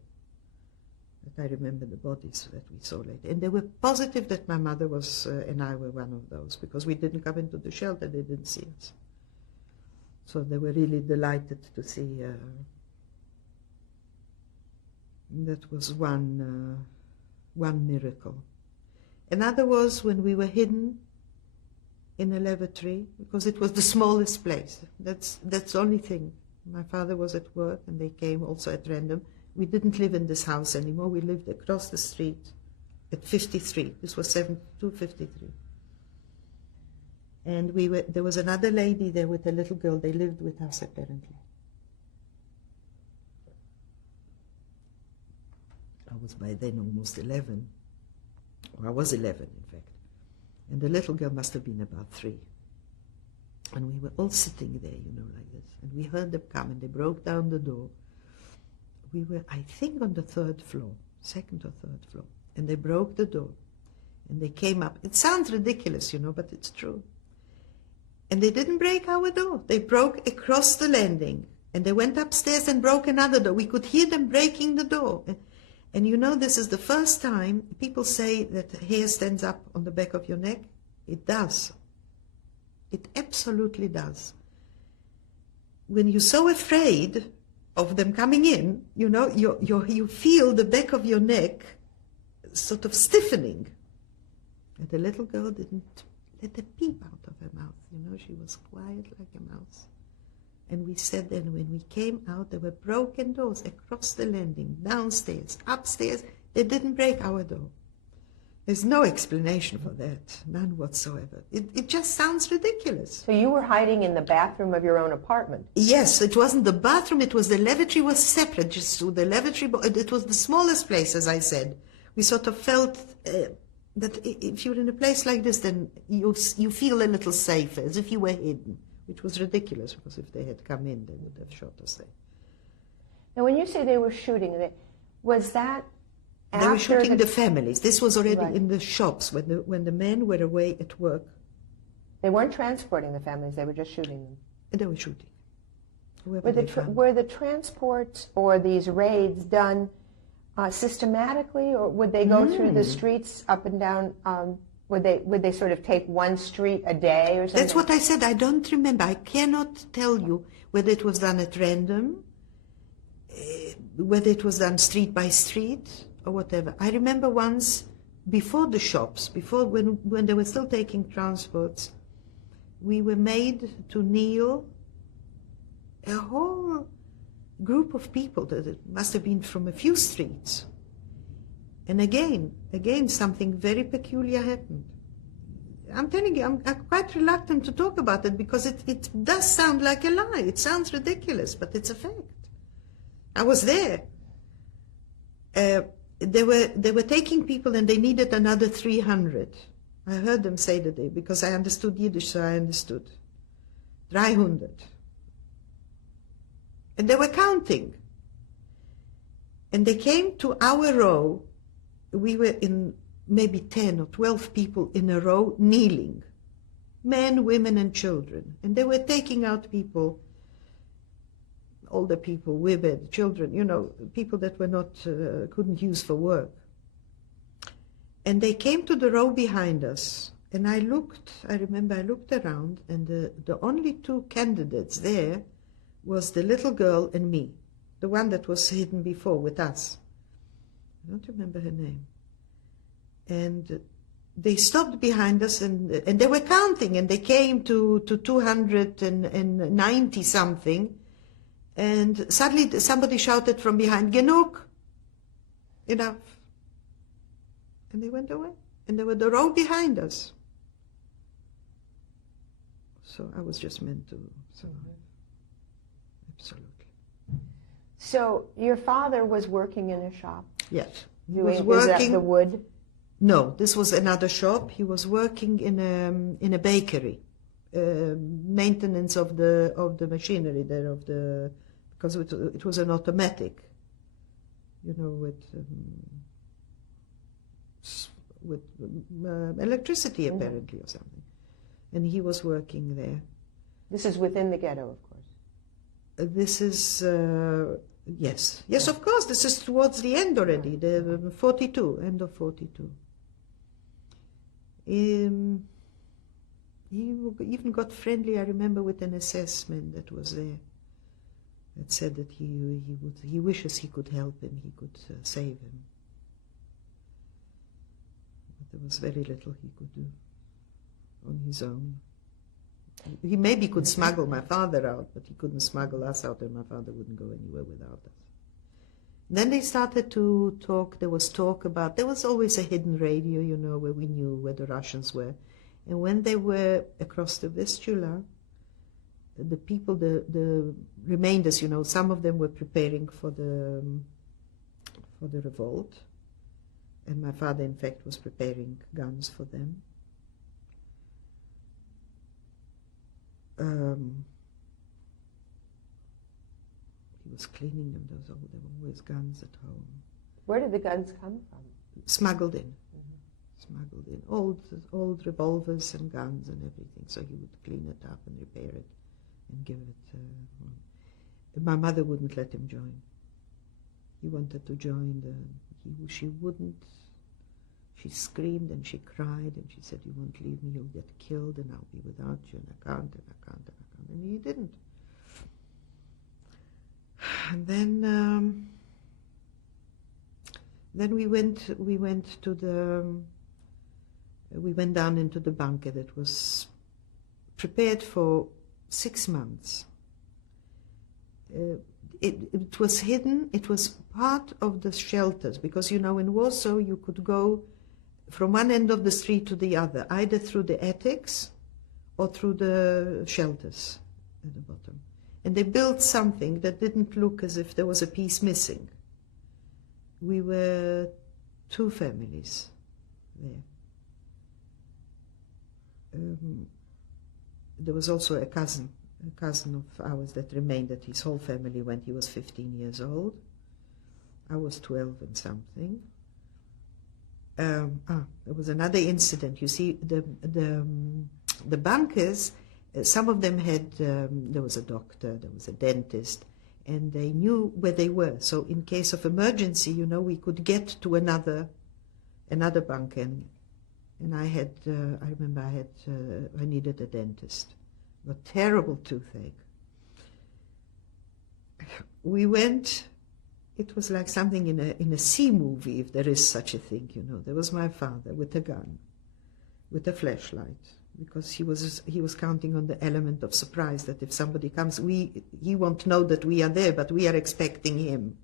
But I remember the bodies that we saw later. And they were positive that my mother was and I were one of those, because we didn't come into the shelter. They didn't see us. So they were really delighted to see. That was one miracle. Another was when we were hidden in a lavatory, because it was the smallest place. That's the only thing. My father was at work, and they came also at random. We didn't live in this house anymore. We lived across the street at 53. This was 253. And there was another lady there with a little girl. They lived with us, apparently. I was by then almost 11. I was 11, in fact. And the little girl must have been about 3. And we were all sitting there, you know, like this. And we heard them come, and they broke down the door. We were, I think, on the 3rd floor, 2nd or 3rd floor. And they broke the door. And they came up. It sounds ridiculous, you know, but it's true. And they didn't break our door. They broke across the landing. And they went upstairs and broke another door. We could hear them breaking the door. And you know, this is the first time people say that hair stands up on the back of your neck. It does. It absolutely does. When you're so afraid of them coming in, you know, you feel the back of your neck sort of stiffening. And the little girl didn't let a peep out of her mouth. You know, she was quiet like a mouse. And we sat there, and when we came out, there were broken doors across the landing, downstairs, upstairs. They didn't break our door. There's no explanation for that, none whatsoever. It just sounds ridiculous. So you were hiding in the bathroom of your own apartment? Yes, it wasn't the bathroom, it was the lavatory was separate, just to the lavatory, it was the smallest place, as I said. We sort of felt that if you're in a place like this, then you feel a little safer, as if you were hidden. Which was ridiculous, because if they had come in, they would have shot us there. Now, when you say they were shooting, was that after they were shooting the families. This was already right. in the shops when the men were away at work. They weren't transporting the families; they were just shooting them. And they were shooting. Were the transports or these raids done systematically, or would they go through the streets up and down? Would they sort of take one street a day or something? That's what I said. I don't remember. I cannot tell you whether it was done at random, whether it was done street by street or whatever. I remember once before the shops, before when they were still taking transports, we were made to kneel, a whole group of people that it must have been from a few streets. And again, something very peculiar happened. I'm telling you, I'm quite reluctant to talk about it because it does sound like a lie. It sounds ridiculous, but it's a fact. I was there. They were taking people and they needed another 300. I heard them say that day because I understood Yiddish, so I understood. 300. And they were counting. And they came to our row. We were in maybe 10 or 12 people in a row kneeling. Men, women, and children. And they were taking out people, older people, women, children, people that were not, couldn't use for work. And they came to the row behind us. And I remember I looked around, and the only two candidates there was the little girl and me, the one that was hidden before with us. I don't remember her name. And they stopped behind us, and they were counting, and they came to 290 something, and suddenly somebody shouted from behind, "Genug, enough." And they went away, and they were the row behind us. So I was just meant to survive. Absolutely. So your father was working in a shop? Yes. He was working. Is that the wood? No, this was another shop. He was working in a bakery, maintenance of the machinery there because it was an automatic, with electricity apparently or something, and he was working there. This is within the ghetto, of course. This is yes, of course. This is towards the end already. The 42, end of 42. He even got friendly, I remember, with an assessment that was there. That said that he wishes he could help him, he could save him. But there was very little he could do on his own. He maybe could smuggle my father out, but he couldn't smuggle us out, and my father wouldn't go anywhere without us. Then they started to talk. There was talk about, there was always a hidden radio, where we knew where the Russians were. And when they were across the Vistula, the people, the remainders, some of them were preparing for the revolt. And my father, in fact, was preparing guns for them. He was cleaning them. There were always guns at home. Where did the guns come from? Smuggled in. Smuggled in. Old revolvers and guns and everything. So he would clean it up and repair it and give it. My mother wouldn't let him join. He wanted to join. She wouldn't. She screamed and she cried and she said, "You won't leave me, you'll get killed and I'll be without you, and I can't, and I can't, and I can't." And he didn't. And then we went down into the bunker that was prepared for 6 months. It was hidden. It was part of the shelters because, in Warsaw you could go from one end of the street to the other, either through the attics or through the shelters at the bottom. And they built something that didn't look as if there was a piece missing. We were 2 families there. There was also a cousin of ours that remained, that his whole family went. He was 15 years old. I was 12 and something. There was another incident. You see, the bunkers, some of them had, there was a doctor, there was a dentist, and they knew where they were. So in case of emergency, we could get to another bunker. And I remember I needed a dentist. A terrible toothache. We went It was like something in a sea movie, if there is such a thing, you know. There was my father with a gun, with a flashlight, because he was counting on the element of surprise, that if somebody comes, he won't know that we are there, but we are expecting him.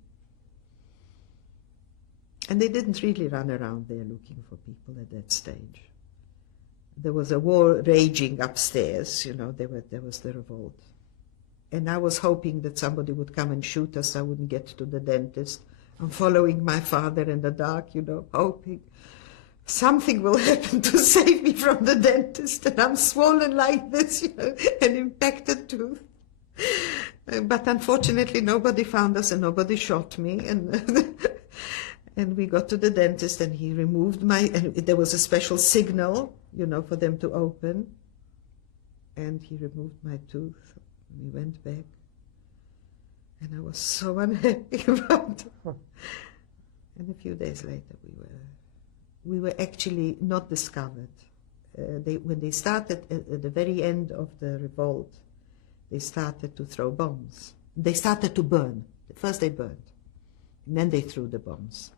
And they didn't really run around there looking for people at that stage. There was a war raging upstairs, you know, there was the revolt. And I was hoping that somebody would come and shoot us. I wouldn't get to the dentist. I'm following my father in the dark, you know, hoping something will happen to save me from the dentist. And I'm swollen like this, you know, an infected tooth. But unfortunately, nobody found us and nobody shot me. And and we got to the dentist and he removed and there was a special signal, you know, for them to open. And he removed my tooth. We went back, and I was so unhappy about it. And a few days later, we were actually not discovered. When they started at the very end of the revolt, they started to throw bombs. They started to burn. First they burned, and then they threw the bombs.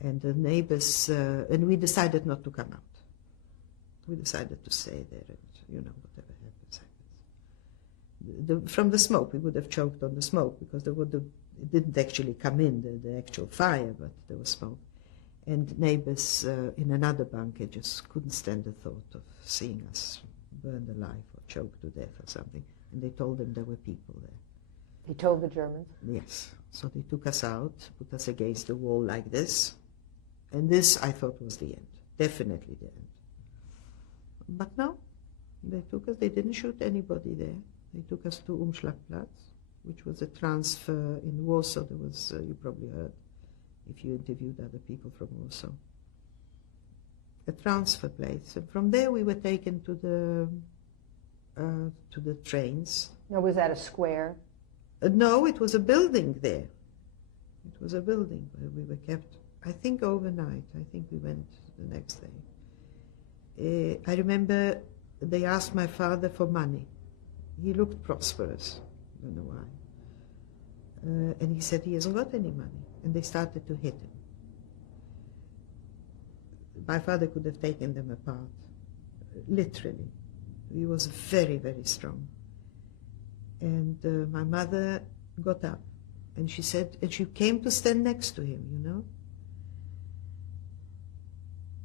And the neighbors, and we decided not to come out. We decided to stay there, and you know, whatever happens. From the smoke, we would have choked on the smoke because it didn't actually come in, the actual fire, but there was smoke. And neighbors in another bunker just couldn't stand the thought of seeing us burned alive or choked to death or something. And they told them there were people there. They told the Germans? Yes. So they took us out, put us against the wall like this. And this, I thought, was the end. Definitely the end. But no, they took us. They didn't shoot anybody there. They took us to Umschlagplatz, which was a transfer in Warsaw. There was, you probably heard, if you interviewed other people from Warsaw, a transfer place. And from there we were taken to the trains. Now, was that a square? No, it was a building there. It was a building where we were kept, I think, overnight. I think we went the next day. I remember they asked my father for money. He looked prosperous, I don't know why. And he said he hasn't got any money. And they started to hit him. My father could have taken them apart, literally. He was very, very strong. And my mother got up and she said, and she came to stand next to him, you know.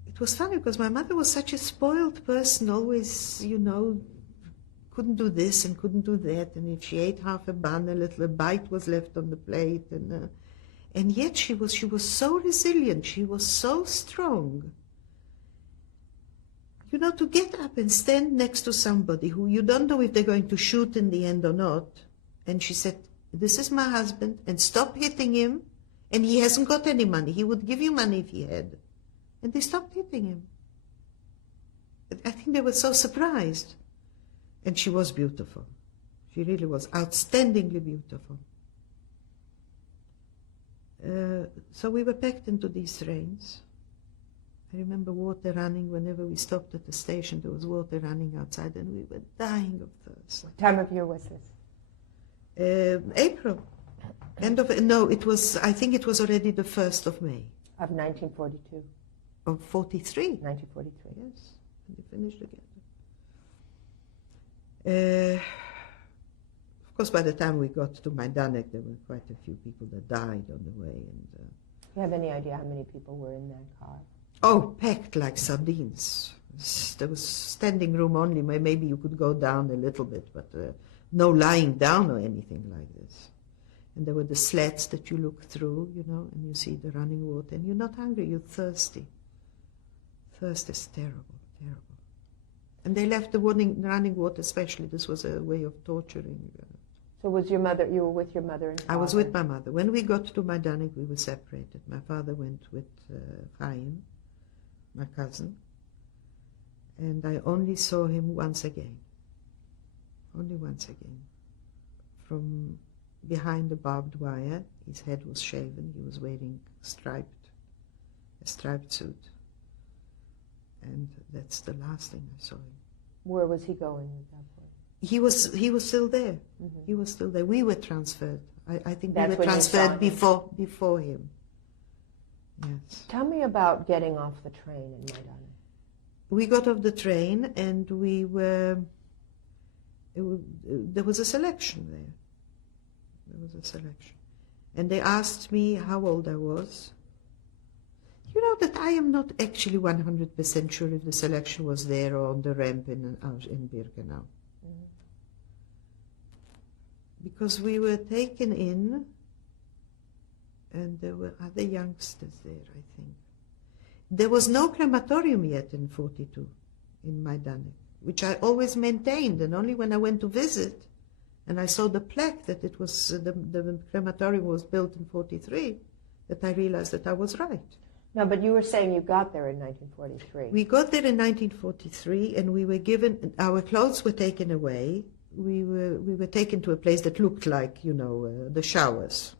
It was funny because my mother was such a spoiled person, always, you know, couldn't do this and couldn't do that, and if she ate half a bun, a bite was left on the plate, and yet she was so resilient, she was so strong. You know, to get up and stand next to somebody who you don't know if they're going to shoot in the end or not, and she said, "This is my husband, and stop hitting him, and he hasn't got any money. He would give you money if he had." And they stopped hitting him. I think they were so surprised. And she was beautiful. She really was outstandingly beautiful. So we were packed into these trains. I remember water running. Whenever we stopped at the station, there was water running outside, and we were dying of thirst. What time of year was this? April. It was, I think it was already the 1st of May. Of 1942. Of 43. 1943. Yes, and they finished together. Of course, by the time we got to Majdanek, there were quite a few people that died on the way. And do you have any idea how many people were in that car? Oh, packed like sardines. There was standing room only. Maybe you could go down a little bit, but no lying down or anything like this. And there were the slats that you look through, you know, and you see the running water. And you're not hungry, you're thirsty. Thirst is terrible, terrible. And they left the running water, especially. This was a way of torturing. So you were with your mother and father? I was with my mother. When we got to Majdanek, we were separated. My father went with Chaim, my cousin, and I only saw him once again. Only once again. From behind the barbed wire, his head was shaven. He was wearing a striped suit. And that's the last thing I saw him. Where was he going at that point? He was still there. Mm-hmm. He was still there. We were transferred. I think we were transferred before him. Yes. Tell me about getting off the train in Maidan. We got off the train and there was a selection there. There was a selection. And they asked me how old I was. You know that I am not actually 100% sure if the selection was there or on the ramp in Birkenau. Mm-hmm. Because we were taken in and there were other youngsters there, I think. There was no crematorium yet in 42 in Majdanek, which I always maintained, and only when I went to visit and I saw the plaque that it was the crematorium was built in 43 that I realized that I was right. No, but you were saying you got there in 1943. We got there in 1943 and we were given, our clothes were taken away. We were taken to a place that looked like, the showers.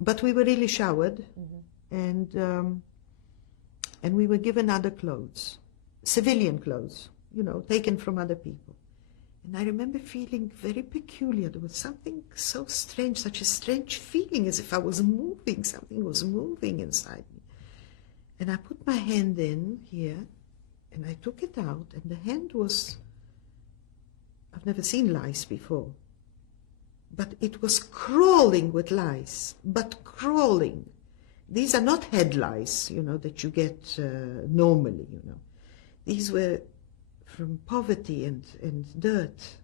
But we were really showered, mm-hmm. and we were given other clothes, civilian clothes, taken from other people. And I remember feeling very peculiar. There was something so strange, such a strange feeling, as if I was moving. Something was moving inside me. And I put my hand in here, and I took it out, and the hand was, I've never seen lice before, but it was crawling with lice, but crawling. These are not head lice, that you get normally, These were from poverty and dirt.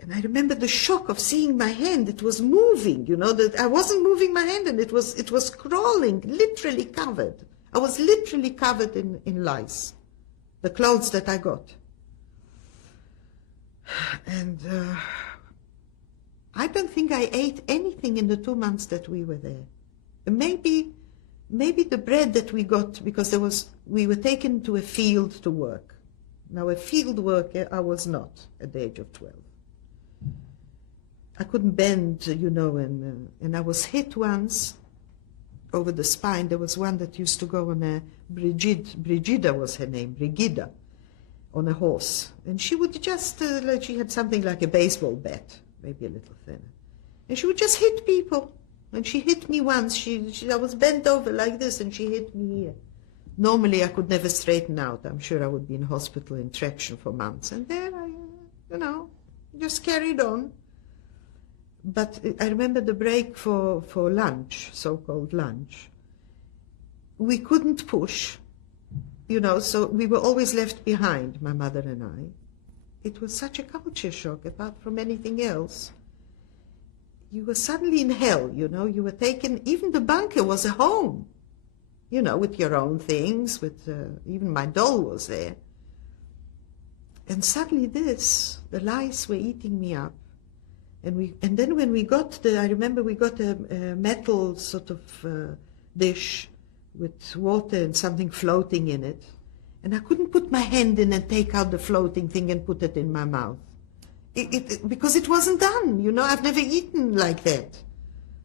And I remember the shock of seeing my hand. It was moving, that I wasn't moving my hand, and it was crawling, literally covered. I was literally covered in lice, the clothes that I got. And I don't think I ate anything in the 2 months that we were there. Maybe the bread that we got, because we were taken to a field to work. Now, a field worker I was not at the age of 12. I couldn't bend, and I was hit once over the spine. There was one that used to go on a Brigida was her name, Brigida, on a horse. And she would just, she had something like a baseball bat, maybe a little thinner. And she would just hit people. And she hit me once. I was bent over like this, and she hit me here. Normally, I could never straighten out. I'm sure I would be in hospital in traction for months. And then I, just carried on. But I remember the break for lunch, so-called lunch. We couldn't push, so we were always left behind, my mother and I. It was such a culture shock, apart from anything else. You were suddenly in hell, you were taken, even the bunker was a home, with your own things, even my doll was there. And suddenly the lice were eating me up. And then when we got I remember we got a metal sort of dish with water and something floating in it. And I couldn't put my hand in and take out the floating thing and put it in my mouth. Because it wasn't done, I've never eaten like that.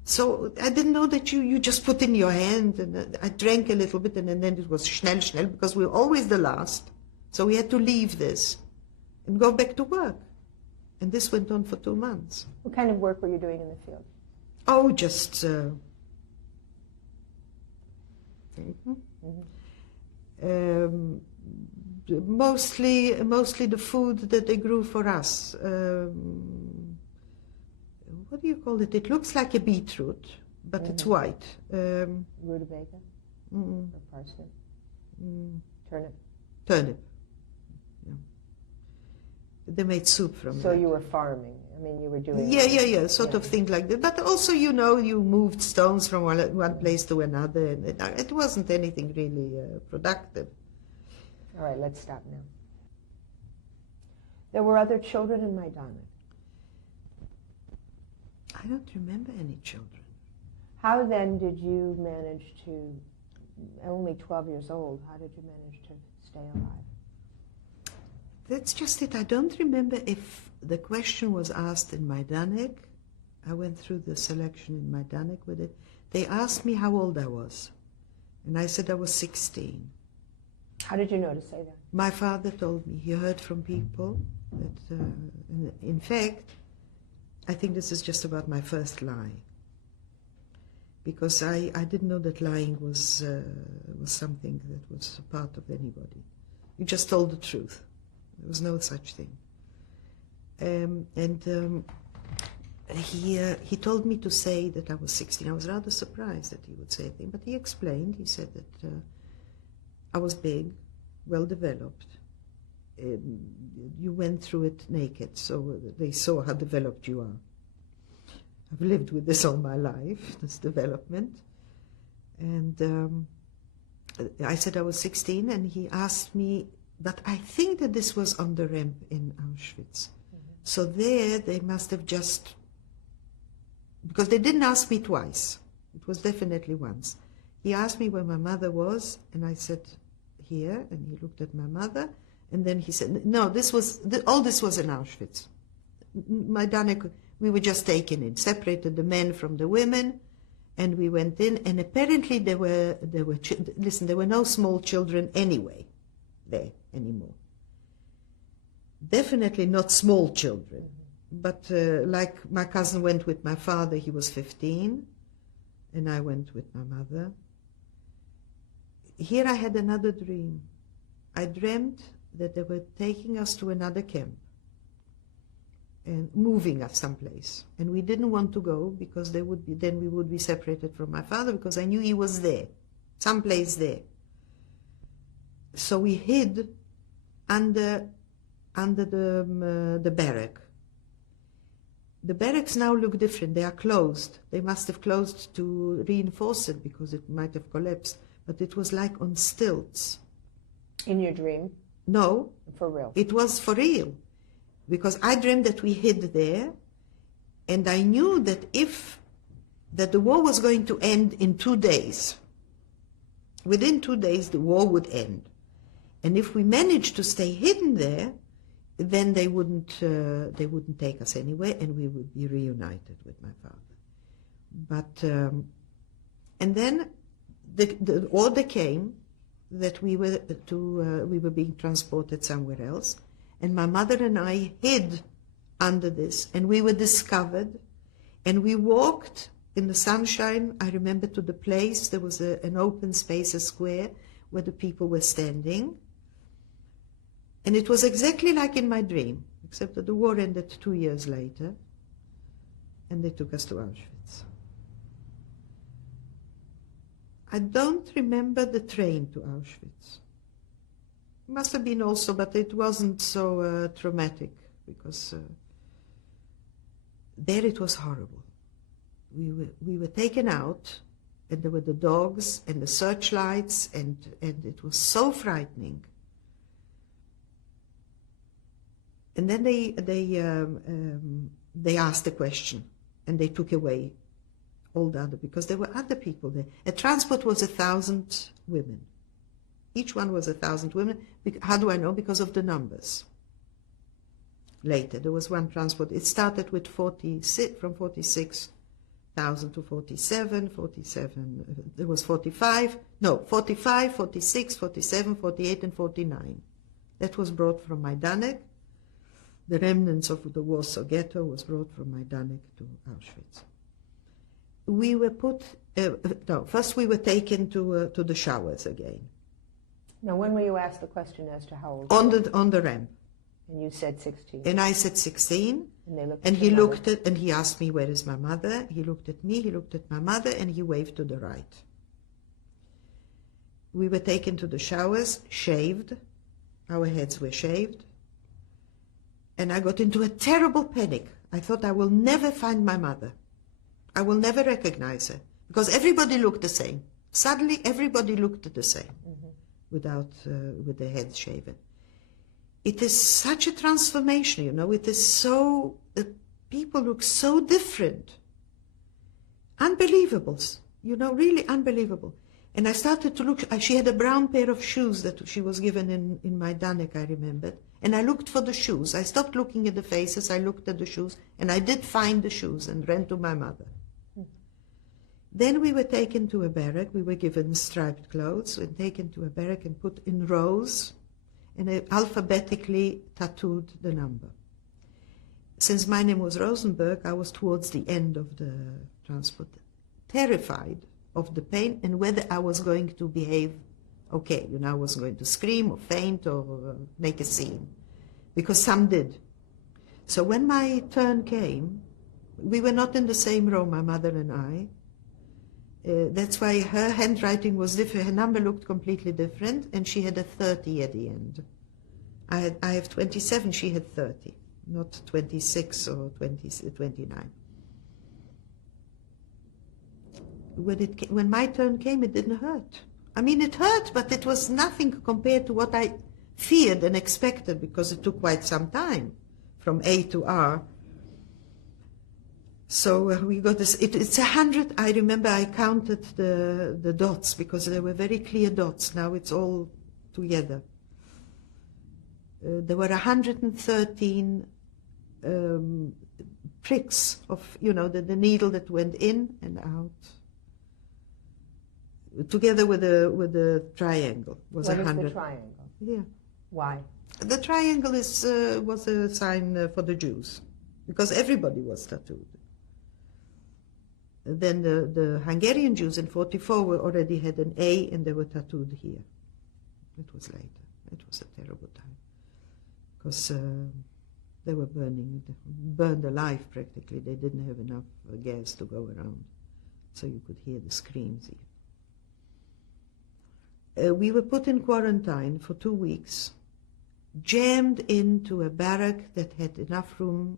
So I didn't know that you just put in your hand, and I drank a little bit, and then it was schnell, because we were always the last. So we had to leave this and go back to work. And this went on for 2 months. What kind of work were you doing in the field? Oh, just... mostly the food that they grew for us. What do you call it? It looks like a beetroot, but it's white. Rutabaga? Or parsnip? Turnip? Turnip. Yeah. They made soup from So that. you were farming. I mean, you were doing... Yeah, sort of thing like that. But also, you moved stones from one place to another. And it wasn't anything really productive. All right, let's stop now. There were other children in Majdanek. I don't remember any children. How then did you manage to, only 12 years old, how did you manage to stay alive? That's just it. I don't remember if the question was asked in Majdanek. I went through the selection in Majdanek with it. They asked me how old I was. And I said I was 16. How did you know to say that? My father told me. He heard from people that, in fact, I think this is just about my first lie. Because I didn't know that lying was something that was a part of anybody. You just told the truth. There was no such thing. He told me to say that I was 16. I was rather surprised that he would say anything, but he explained. He said that I was big, well developed. You went through it naked, so they saw how developed you are. I've lived with this all my life, this development. And I said I was 16, and he asked me, but I think that this was on the ramp in Auschwitz. So there they must have just, because they didn't ask me twice. It was definitely once. He asked me where my mother was, and I said, here, and he looked at my mother, and then he said, no, all this was in Auschwitz. Majdanek, we were just taken in, separated the men from the women, and we went in, and apparently there were no small children anyway there anymore. Definitely not small children, but like my cousin went with my father, he was 15, and I went with my mother. Here I had another dream. I dreamt that they were taking us to another camp and moving us someplace. And we didn't want to go because then we would be separated from my father, because I knew he was there, someplace there. So we hid under the barrack. The barracks now look different. They are closed. They must have closed to reinforce it because it might have collapsed. But it was like on stilts. In your dream? No. For real? It was for real. Because I dreamed that we hid there, and I knew that that the war was going to end in 2 days. Within 2 days, the war would end. And if we managed to stay hidden there, then they wouldn't take us anywhere, and we would be reunited with my father. But and then the order came that we were being transported somewhere else, and my mother and I hid under this, and we were discovered, and we walked in the sunshine. I remember to the place, there was an open space, a square, where the people were standing. And it was exactly like in my dream, except that the war ended 2 years later, and they took us to Auschwitz. I don't remember the train to Auschwitz. It must have been also, but it wasn't so traumatic, because there it was horrible. We were taken out, and there were the dogs and the searchlights, and it was so frightening. And then they asked a question, and they took away all the other, because there were other people there. A transport was 1,000 women. Each one was 1,000 women. How do I know? Because of the numbers. Later, there was one transport. It started with 46, from 46,000 to 47, there was 45, 46, 47, 48, and 49. That was brought from Majdanek. The remnants of the Warsaw Ghetto was brought from Majdanek to Auschwitz. We were first we were taken to the showers again. Now, when were you asked the question as to how old? On the ramp. And you said 16. And I said 16. And they looked and at he your looked mother. at, and he asked me, where is my mother? He looked at me, he looked at my mother, and he waved to the right. We were taken to the showers, shaved. Our heads were shaved. And I got into a terrible panic. I thought I will never find my mother. I will never recognize her, because everybody looked the same. Suddenly, everybody looked the same, with their heads shaven. It is such a transformation, you know. It is so, people look so different. Unbelievable, you know, really unbelievable. And I started to look. She had a brown pair of shoes that she was given in Majdanek, I remembered. And I looked for the shoes. I stopped looking at the faces, I looked at the shoes, and I did find the shoes and ran to my mother. Then we were taken to a barrack. We were given striped clothes and taken to a barrack and put in rows and alphabetically tattooed the number. Since my name was Rosenberg, I was towards the end of the transport, terrified of the pain and whether I was going to behave okay. I was going to scream or faint or make a scene, because some did. So when my turn came, we were not in the same row, my mother and I. That's why her handwriting was different. Her number looked completely different, and she had a 30 at the end. I have 27, she had 30, not 26 or 29. When my turn came, it didn't hurt. I mean, it hurt, but it was nothing compared to what I feared and expected, because it took quite some time from A to R. So we got this, it's 100, I remember I counted the dots, because there were very clear dots. Now it's all together. There were 113 pricks of, the needle that went in and out. Together with the triangle was 100. What is the triangle? Yeah. Why? The triangle was a sign for the Jews, because everybody was tattooed. Then the Hungarian Jews in 1944 already had an A, and they were tattooed here. It was later. It was a terrible time, because they were burned alive practically. They didn't have enough gas to go around, so you could hear the screams. We were put in quarantine for 2 weeks, jammed into a barrack that had enough room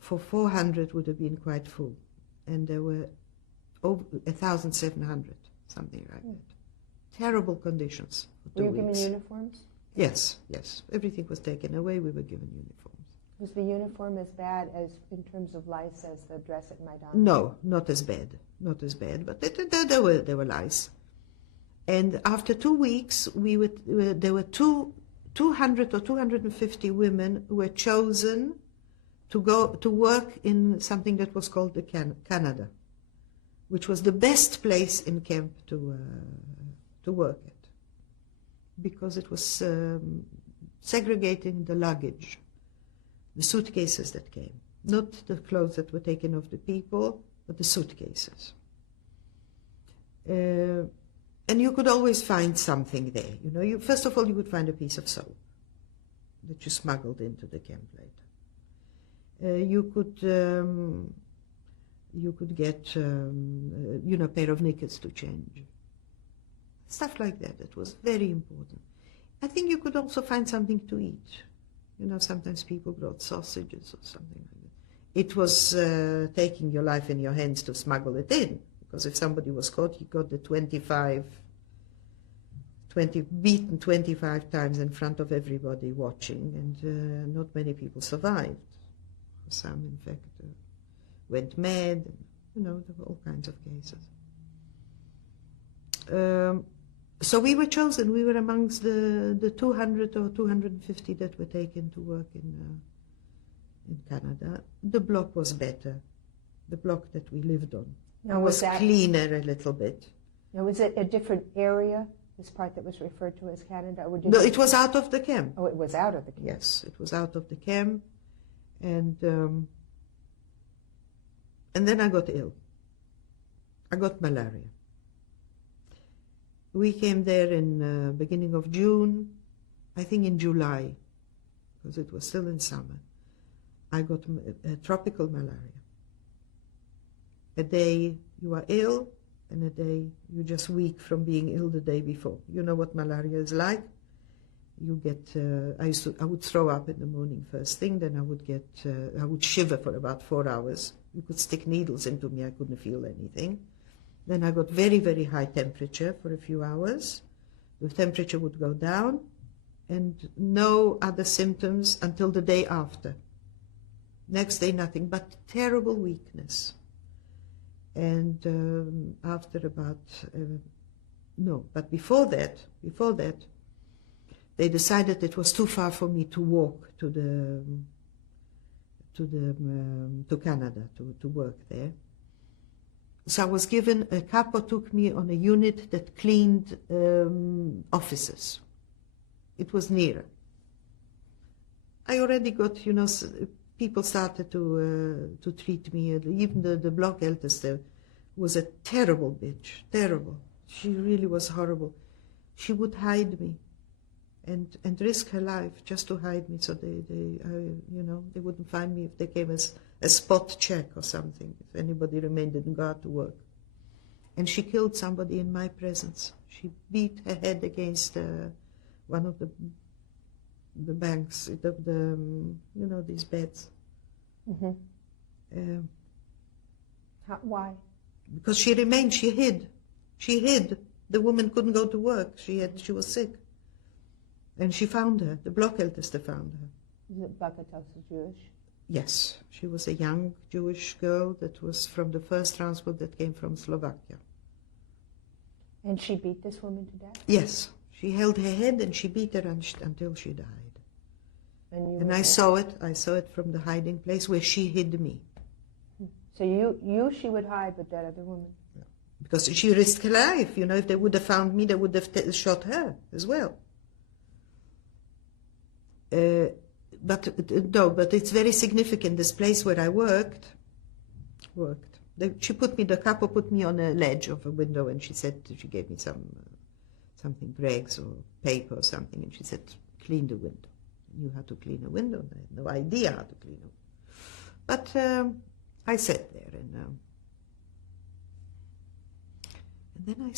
for 400, would have been quite full. And there were over 1,700, something like that. Terrible conditions for 2 weeks. Were you given uniforms? Yes. Everything was taken away. We were given uniforms. Was the uniform as bad as, in terms of lice, as the dress at Maidan? No, not as bad. But there were lice. And after 2 weeks, there were 200 or 250 women who were chosen to go to work in something that was called the Canada, which was the best place in camp to work at, because it was segregating the luggage, the suitcases that came, not the clothes that were taken off the people, but the suitcases. And you could always find something there. First of all, you would find a piece of soap that you smuggled into the camp later. You could get a pair of knickers to change. Stuff like that. It was very important. I think you could also find something to eat. Sometimes people brought sausages or something like that. It was taking your life in your hands to smuggle it in, because if somebody was caught, he got the beaten 25 times in front of everybody watching, and not many people survived. Some, in fact, went mad. There were all kinds of cases. So we were chosen. We were amongst the 200 or 250 that were taken to work in Canada. The block was better. The block that we lived on was cleaner a little bit. Now, was it a different area, this part that was referred to as Canada? No, it was out of the camp. Oh, it was out of the camp. Yes, it was out of the camp. And then I got ill. I got malaria. We came there in beginning of June, I think in July, because it was still in summer. I got tropical malaria. A day you are ill, and a day you're just weak from being ill the day before. You know what malaria is like. You get, I would throw up in the morning first thing, then I would shiver for about 4 hours. You could stick needles into me, I couldn't feel anything. Then I got very, very high temperature for a few hours. The temperature would go down, and no other symptoms until the day after. Next day, nothing but terrible weakness. And after about, but before that, they decided it was too far for me to walk to Canada to work there. So I was given, a capo took me on a unit that cleaned offices. It was near. I already got, people started to treat me. Even the block Älteste was a terrible bitch, terrible. She really was horrible. She would hide me and risk her life just to hide me, so they wouldn't find me if they came as a spot check or something, if anybody remained in guard to work. And she killed somebody in my presence. She beat her head against one of the banks, these beds. Mm-hmm. Why? Because she remained, she hid. She hid. The woman couldn't go to work. She was sick. And she found her. The block Älteste found her. Is it Bakatowska Jewish? Yes. She was a young Jewish girl that was from the first transport that came from Slovakia. And she beat this woman to death? Yes. She held her head and she beat her until she died. And I saw it. I saw it from the hiding place where she hid me. So she would hide with that other woman? Yeah. Because she risked her life. If they would have found me, they would have shot her as well. But it's very significant. This place where I worked. The capo put me on a ledge of a window, and she gave me something, rags or paper or something, and she said, clean the window. I knew how to clean a window. I had no idea how to clean it. But I sat there, and then I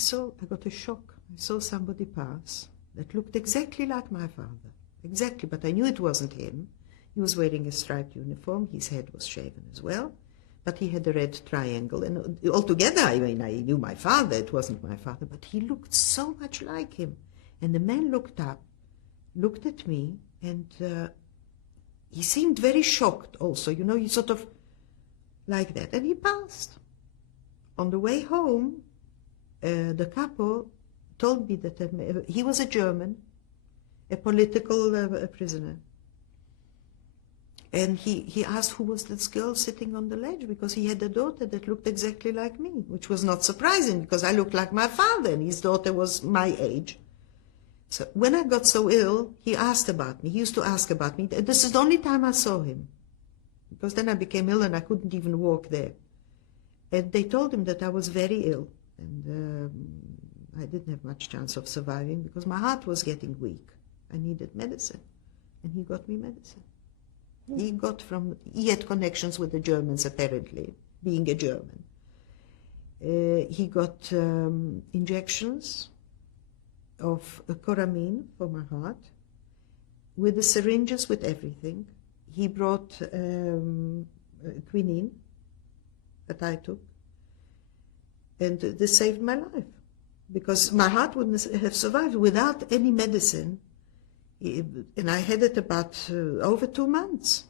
got a shock. I saw somebody pass that looked exactly like my father. Exactly, but I knew it wasn't him. He was wearing a striped uniform. His head was shaven as well, but he had a red triangle. And altogether, I knew my father. It wasn't my father, but he looked so much like him. And the man looked up, looked at me, and he seemed very shocked also. He sort of like that. And he passed. On the way home, the capo told me that he was a German, a political prisoner. And he asked who was this girl sitting on the ledge, because he had a daughter that looked exactly like me, which was not surprising because I looked like my father and his daughter was my age. So when I got so ill, he asked about me. He used to ask about me. This is the only time I saw him, because then I became ill and I couldn't even walk there. And they told him that I was very ill, and I didn't have much chance of surviving because my heart was getting weak. I needed medicine, and he got me medicine. He had connections with the Germans, apparently, being a German. He got injections of Coramine for my heart, with the syringes, with everything. He brought quinine that I took, and this saved my life, because my heart wouldn't have survived without any medicine. And I had it about over 2 months.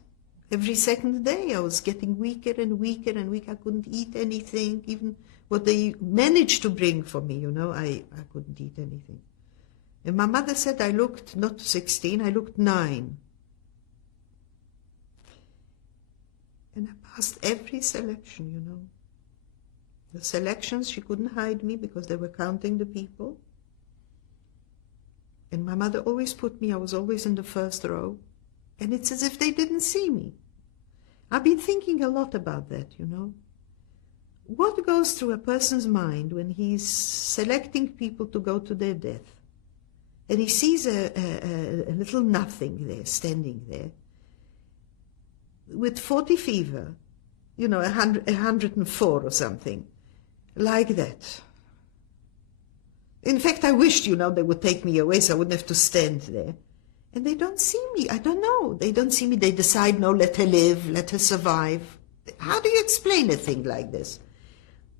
Every second day I was getting weaker and weaker and weaker. I couldn't eat anything, even what they managed to bring for me, I couldn't eat anything. And my mother said I looked not 16, I looked 9. And I passed every selection, The selections, she couldn't hide me because they were counting the people. And my mother always I was always in the first row. And it's as if they didn't see me. I've been thinking a lot about that, What goes through a person's mind when he's selecting people to go to their death? And he sees a little nothing there, standing there, with 40 fever, 104 or something, like that. In fact, I wished, they would take me away so I wouldn't have to stand there. And they don't see me. I don't know. They don't see me. They decide, no, let her live, let her survive. How do you explain a thing like this?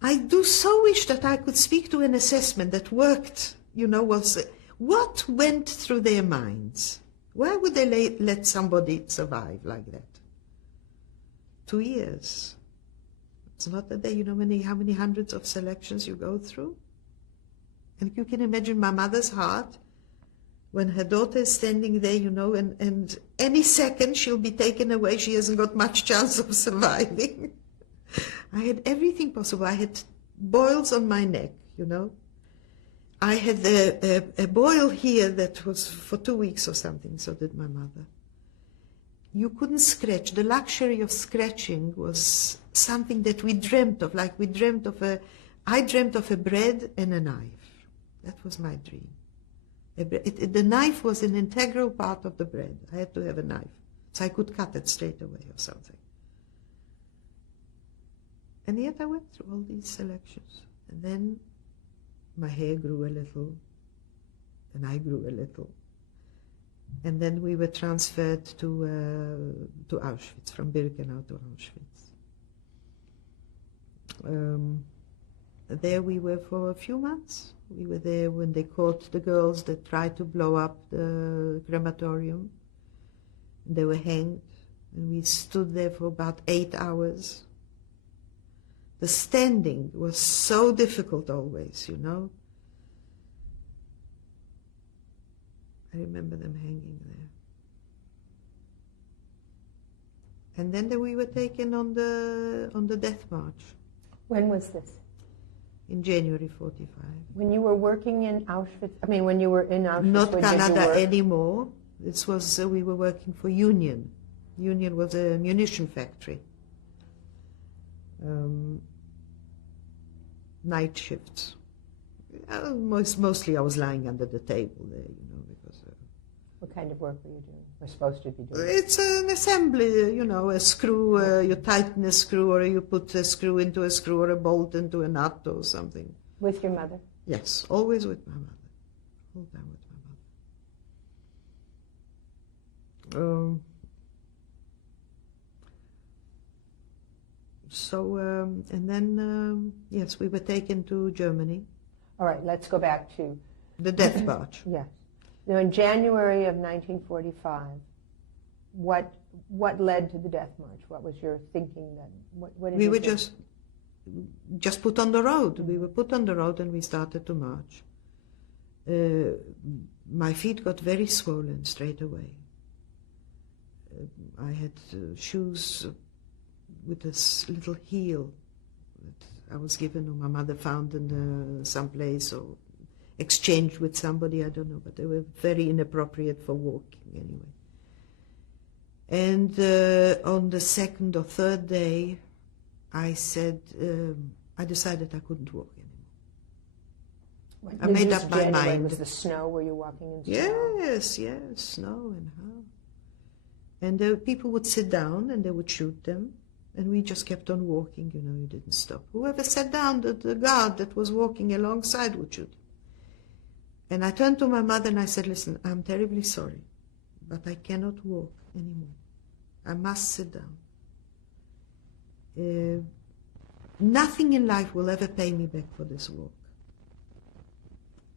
I do so wish that I could speak to an assessment that worked, what went through their minds? Why would they let somebody survive like that? 2 years. It's not that they, how many hundreds of selections you go through? And you can imagine my mother's heart when her daughter is standing there, and any second she'll be taken away. She hasn't got much chance of surviving. I had everything possible. I had boils on my neck, you know. I had a boil here that was for 2 weeks or something, so did my mother. You couldn't scratch. The luxury of scratching was something that we dreamt of, like I dreamt of a bread and a knife. That was my dream. The knife was an integral part of the bread. I had to have a knife, so I could cut it straight away or something. And yet I went through all these selections. And then my hair grew a little, and I grew a little. And then we were transferred to Auschwitz, from Birkenau to Auschwitz. There we were for a few months. We were there when they caught the girls that tried to blow up the crematorium. They were hanged, and we stood there for about 8 hours. The standing was so difficult always, you know. I remember them hanging there. And then we were taken on the death march. When was this? In January 45. When you were working in Auschwitz, when you were in Auschwitz, Not when Canada did you work? anymore. This was, we were working for Union. Union was a munition factory. Night shifts. Mostly I was lying under the table there, you know, because... What kind of work were you doing, or supposed to be doing? It's an assembly, you know, a screw, you tighten a screw, or you put a screw into a screw, or a bolt into a nut or something. With your mother? Yes, always with my mother. All the time with my mother. And then, yes, we were taken to Germany. All right, let's go back to... The death march. Yes. Now, in January of 1945, what led to the death march? What was your thinking then? What did we you were think? just put on the road. We were put on the road and we started to march. My feet got very swollen straight away. I had shoes with this little heel that I was given, or my mother found in some place, or exchanged with somebody, I don't know, but they were very inappropriate for walking anyway. And on the second or third day, I said, I decided I couldn't walk anymore. I made up my mind. Was the snow? Were you walking in snow? Yes, snow and how. And people would sit down and they would shoot them. And we just kept on walking, you know, you didn't stop. Whoever sat down, the guard that was walking alongside would shoot. And I turned to my mother and I said, listen, I'm terribly sorry, but I cannot walk anymore. I must sit down. Nothing in life will ever pay me back for this walk.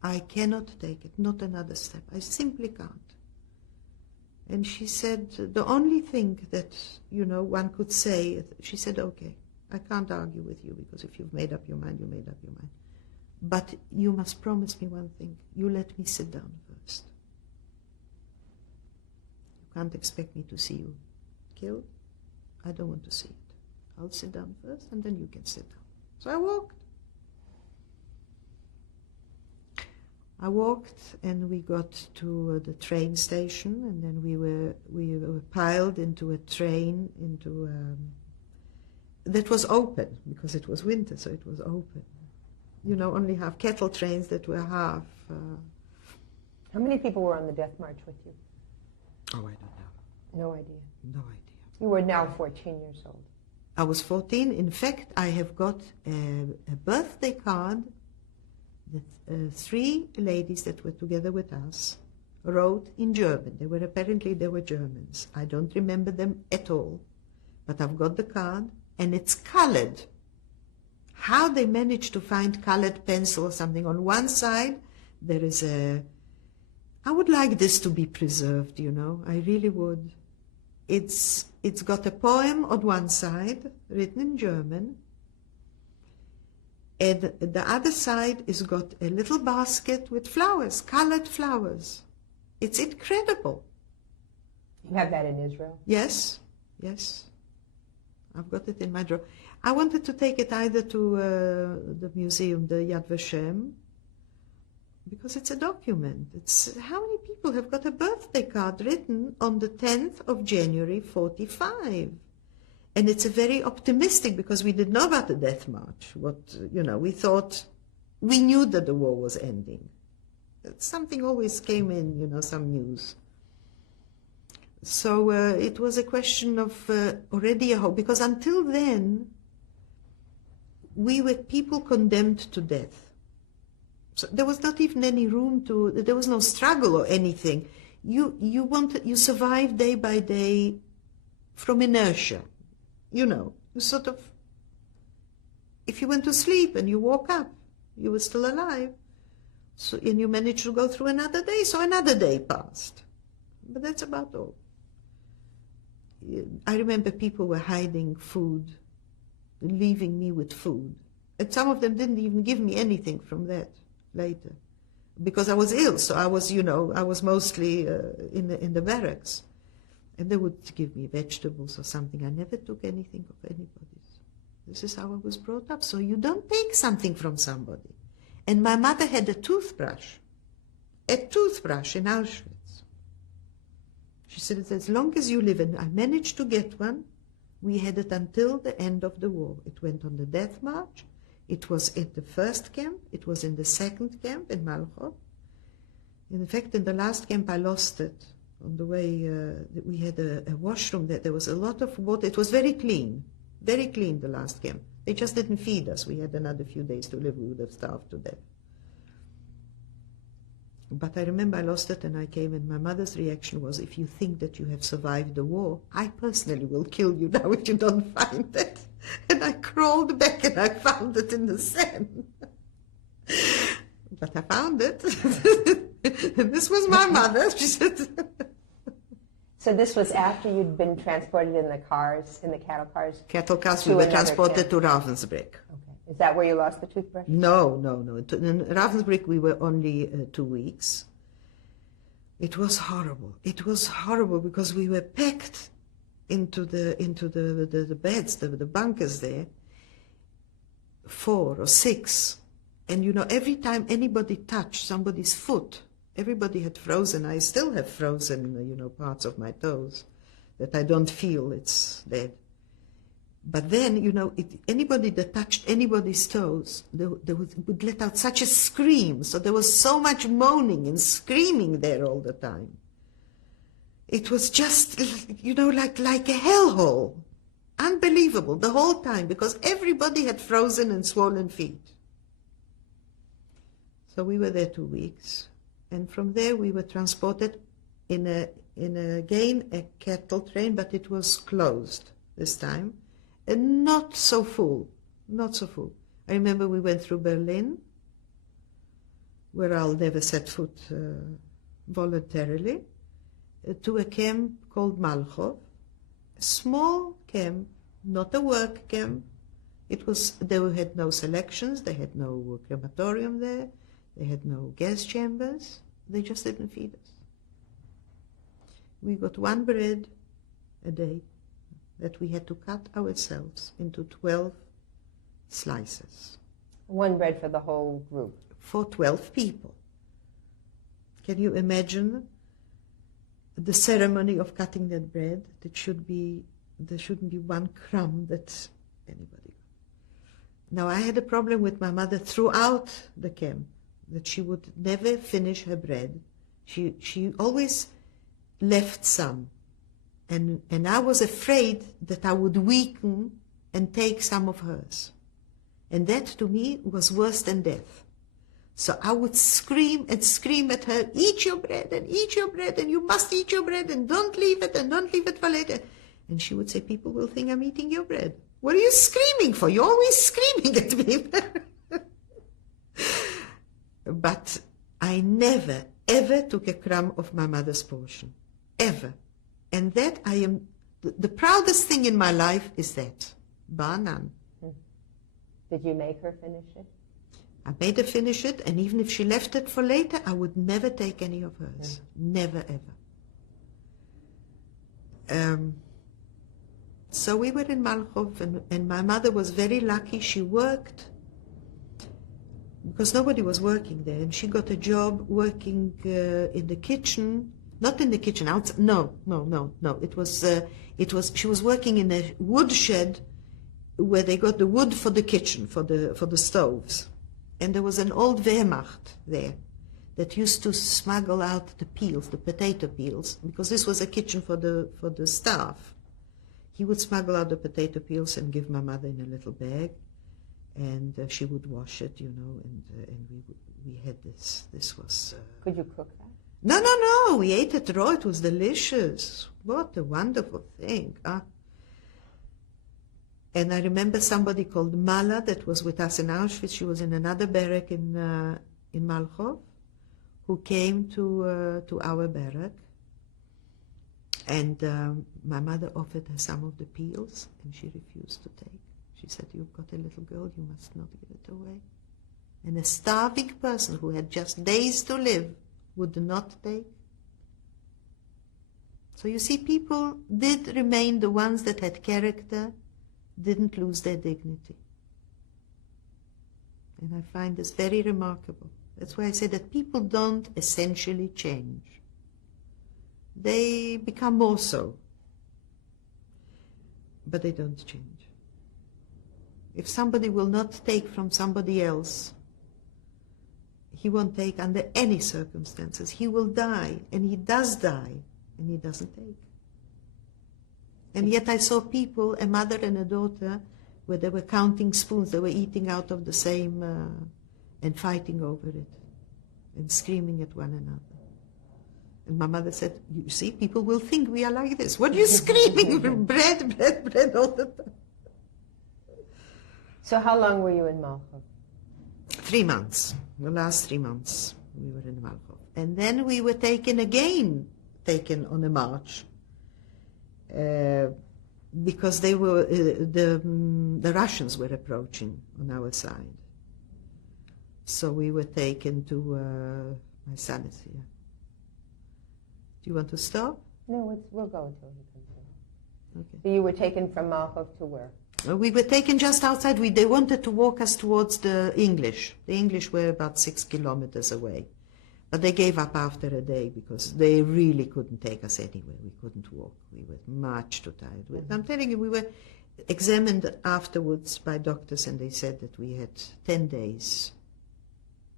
I cannot take it, not another step. I simply can't. And she said, the only thing that, you know, one could say, she said, okay, I can't argue with you, because if you've made up your mind, you made up your mind. But you must promise me one thing. You let me sit down first. You can't expect me to see you killed. I don't want to see it. I'll sit down first, and then you can sit down. So I walked, and we got to the train station, and then we were piled into a train that was open, because it was winter, so it was open. You know, only half kettle trains that were half. How many people were on the death march with you? Oh, I don't know. No idea. No idea. You were now 14 years old. I was 14. In fact, I have got a birthday card that 3 ladies that were together with us wrote in German. They were Germans. I don't remember them at all, but I've got the card, and it's colored. How they managed to find colored pencil or something. On one side, there is I would like this to be preserved, you know. I really would. It's got a poem on one side, written in German, and the other side is got a little basket with flowers, colored flowers. It's incredible. You have that in Israel? Yes. I've got it in my drawer. I wanted to take it either to the museum, the Yad Vashem, because it's a document. It's how many people have got a birthday card written on the 10th of January 45. And it's a very optimistic, because we didn't know about the death march. We thought, we knew that the war was ending. Something always came in, some news. So it was a question of already a hope, because until then, we were people condemned to death. So there was not even any room there was no struggle or anything. You survived day by day from inertia. You sort of, if you went to sleep and you woke up, you were still alive. So, and you managed to go through another day, so another day passed. But that's about all. I remember people were hiding food, leaving me with food. And some of them didn't even give me anything from that later. Because I was ill, so I was mostly in the barracks. And they would give me vegetables or something. I never took anything of anybody's. This is how I was brought up. So you don't take something from somebody. And my mother had a toothbrush in Auschwitz. She said, as long as you live, and I managed to get one, we had it until the end of the war. It went on the death march. It was in the first camp. It was in the second camp in Malchow. In fact, in the last camp, I lost it. On the way, we had a washroom there was a lot of water. It was very clean, the last camp. They just didn't feed us. We had another few days to live. We would have starved to death. But I remember I lost it, and I came, and my mother's reaction was, if you think that you have survived the war, I personally will kill you now if you don't find it. And I crawled back and I found it in the sand. But I found it. And this was my mother. She said... So this was after you'd been transported in the cars, in the cattle cars? Cattle cars, we were transported to Ravensbrück. Okay. Is that where you lost the toothbrush? No. In Ravensbrück, we were only 2 weeks. It was horrible. It was horrible because we were packed into the beds, the bunkers there, 4 or 6. And, every time anybody touched somebody's foot, everybody had frozen. I still have frozen, parts of my toes that I don't feel it's dead. But then, anybody that touched anybody's toes, they would let out such a scream. So there was so much moaning and screaming there all the time. It was just, like a hellhole. Unbelievable the whole time, because everybody had frozen and swollen feet. So we were there 2 weeks. And from there we were transported in a cattle train, but it was closed this time, and not so full. I remember we went through Berlin, where I'll never set foot voluntarily, to a camp called Malchow, a small camp, not a work camp. They had no selections, they had no crematorium there, they had no gas chambers. They just didn't feed us. We got 1 bread a day that we had to cut ourselves into 12 slices. 1 bread for the whole group? For 12 people. Can you imagine the ceremony of cutting that bread? There shouldn't be 1 crumb that anybody. Now, I had a problem with my mother throughout the camp, that she would never finish her bread. She always left some. And I was afraid that I would weaken and take some of hers. And that to me was worse than death. So I would scream and scream at her, eat your bread, and you must eat your bread, and don't leave it for later. And she would say, people will think I'm eating your bread. What are you screaming for? You're always screaming at me. But I never, ever took a crumb of my mother's portion. Ever. And that the proudest thing in my life is that. Bar none. Did you make her finish it? I made her finish it, and even if she left it for later, I would never take any of hers. Never, ever. So we were in Malchov, and my mother was very lucky. She worked, because nobody was working there, and she got a job working in the kitchen, not in the kitchen, outside. No. She was working in a woodshed where they got the wood for the kitchen, for the stoves. And there was an old Wehrmacht there that used to smuggle out the peels, the potato peels, because this was a kitchen for the staff. He would smuggle out the potato peels and give my mother in a little bag, and she would wash it, and we had this. This was. Could you cook that? No. We ate it raw. It was delicious. What a wonderful thing. And I remember somebody called Mala that was with us in Auschwitz. She was in another barrack in Malchov, who came to our barrack. And my mother offered her some of the peels, and she refused to take. She said, "You've got a little girl, you must not give it away." And a starving person who had just days to live would not take. So you see, people did remain, the ones that had character, didn't lose their dignity. And I find this very remarkable. That's why I say that people don't essentially change. They become more so, but they don't change. If somebody will not take from somebody else, he won't take under any circumstances. He will die, and he does die, and he doesn't take. And yet I saw people, a mother and a daughter, where they were counting spoons, they were eating out of the same, and fighting over it, and screaming at one another. And my mother said, "You see, people will think we are like this. What are you screaming? bread all the time." So how long were you in Malchov? 3 months. The last 3 months we were in Malchov. And then we were taken on a march. Because they were the Russians were approaching on our side. So we were taken to my son is here. Do you want to stop? No, we'll go until he comes in. Okay. So you were taken from Malchov to where? We were taken just outside. They wanted to walk us towards the English. The English were about 6 kilometers away. But they gave up after a day because they really couldn't take us anywhere. We couldn't walk. We were much too tired. I'm telling you, we were examined afterwards by doctors, and they said that we had 10 days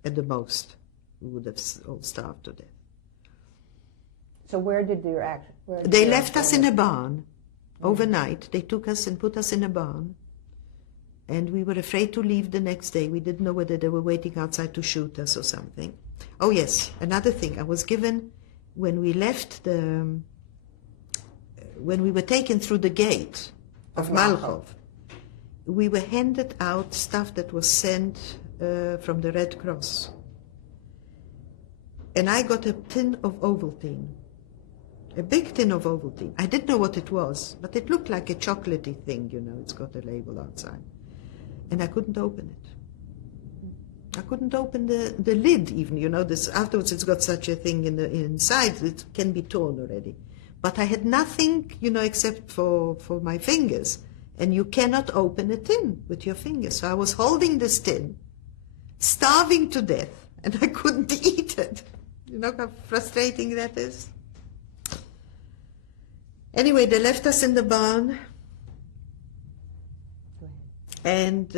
at the most. We would have all starved to death. So where did your action? They left us in a barn overnight. They took us and put us in a barn. And we were afraid to leave the next day. We didn't know whether they were waiting outside to shoot us or something. Oh yes, another thing. I was given, when we left when we were taken through the gate of Malchov, we were handed out stuff that was sent from the Red Cross. And I got a tin of Ovaltine, a big tin of Ovaltine. I didn't know what it was, but it looked like a chocolatey thing, it's got a label outside. And I couldn't open it. I couldn't open the lid even, this afterwards it's got such a thing inside, it can be torn already. But I had nothing, except for my fingers. And you cannot open a tin with your fingers. So I was holding this tin, starving to death, and I couldn't eat it. You know how frustrating that is? Anyway, they left us in the barn. And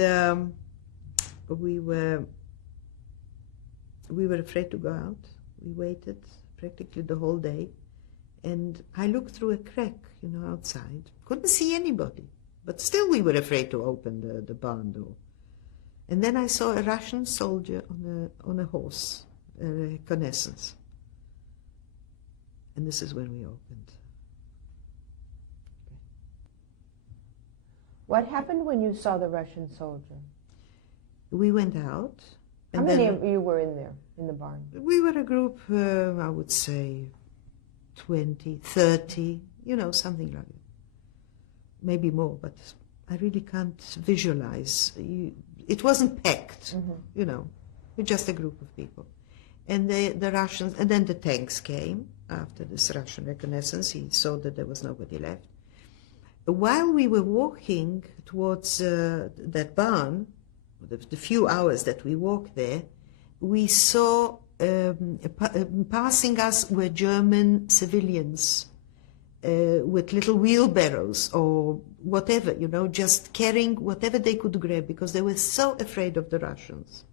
we were afraid to go out. We waited practically the whole day. And I looked through a crack, outside. Couldn't see anybody. But still we were afraid to open the barn door. And then I saw a Russian soldier on a horse, a reconnaissance. And this is when we opened. What happened when you saw the Russian soldier? We went out. How many of you were in there, in the barn? We were a group, I would say 20, 30, something like that. Maybe more, but I really can't visualize. It wasn't packed, We're just a group of people. And the Russians, and then the tanks came after this Russian reconnaissance. He saw that there was nobody left. while we were walking towards that barn, the few hours that we walked there, we saw passing us were German civilians with little wheelbarrows or whatever, just carrying whatever they could grab, because they were so afraid of the Russians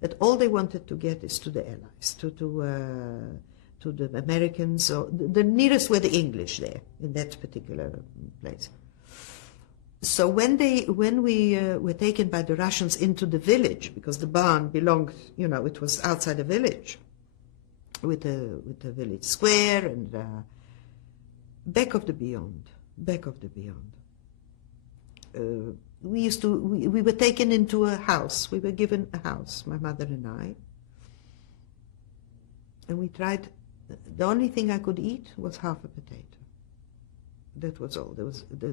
that all they wanted to get is to the Allies, to the Americans, or the nearest were the English there in that particular place. So when we were taken by the Russians into the village, because the barn belonged, it was outside the village, with the village square and back of the beyond. We were taken into a house. We were given a house, my mother and I, and we tried. The only thing I could eat was half a potato. That was all.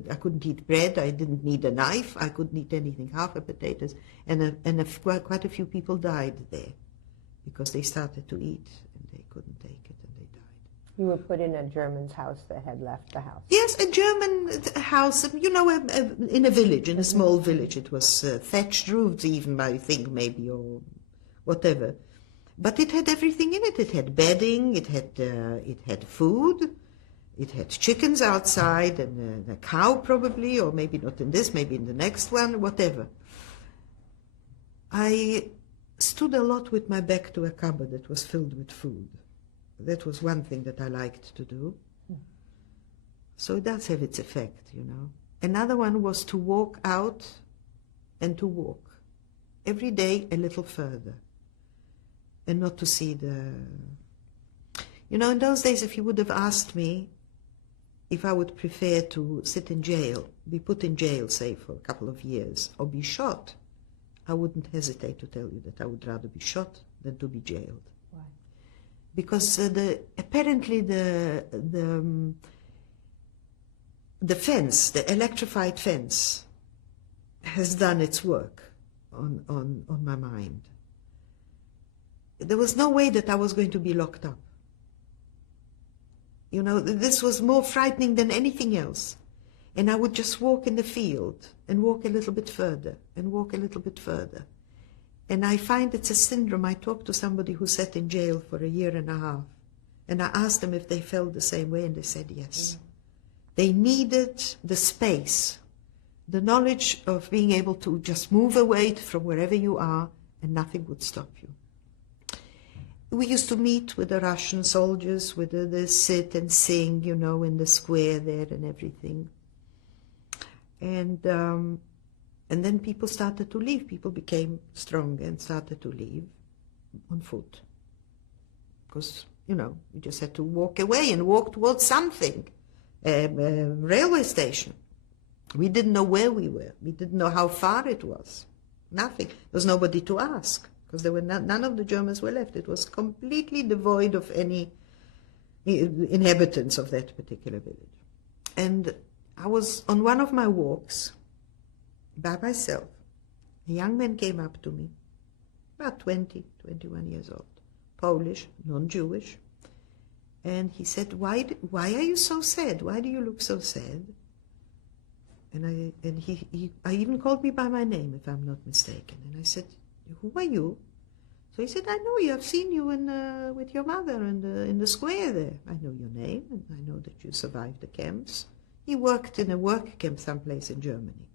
I couldn't eat bread. I didn't need a knife. I couldn't eat anything. Half a potatoes, and quite a few people died there because they started to eat and they couldn't take it and they died. You were put in a German's house that had left the house. Yes, a German house. In a village, in a small village. It was thatched roofs, even I think maybe, or whatever. But it had everything in it. It had bedding. It had food. It had chickens outside and a cow probably, or maybe not in this, maybe in the next one, whatever. I stood a lot with my back to a cupboard that was filled with food. That was one thing that I liked to do. So it does have its effect, Another one was to walk out and to walk. Every day a little further. And not to see in those days, if you would have asked me if I would prefer to sit in jail, be put in jail, say, for a couple of years, or be shot, I wouldn't hesitate to tell you that I would rather be shot than to be jailed. Why? Because apparently the fence, the electrified fence, has done its work on my mind. There was no way that I was going to be locked up. This was more frightening than anything else. And I would just walk in the field and walk a little bit further and walk a little bit further. And I find it's a syndrome. I talked to somebody who sat in jail for a year and a half. And I asked them if they felt the same way, and they said yes. They needed the space, the knowledge of being able to just move away from wherever you are and nothing would stop you. We used to meet with the Russian soldiers, they sit and sing, in the square there and everything. And then people started to leave. People became stronger and started to leave on foot. Because, you just had to walk away and walk towards something, a railway station. We didn't know where we were. We didn't know how far it was. Nothing. There was nobody to ask. Because there were none of the Germans were left. It was completely devoid of any inhabitants of that particular village. And I was on one of my walks by myself. A young man came up to me, about 20, 21 years old, Polish, non-Jewish, and he said, why are you so sad? Why do you look so sad? And I even called me by my name, if I'm not mistaken. And I said, who are you? So he said, I know you. I've seen you with your mother in the square there. I know your name, and I know that you survived the camps. He worked in a work camp someplace in Germany.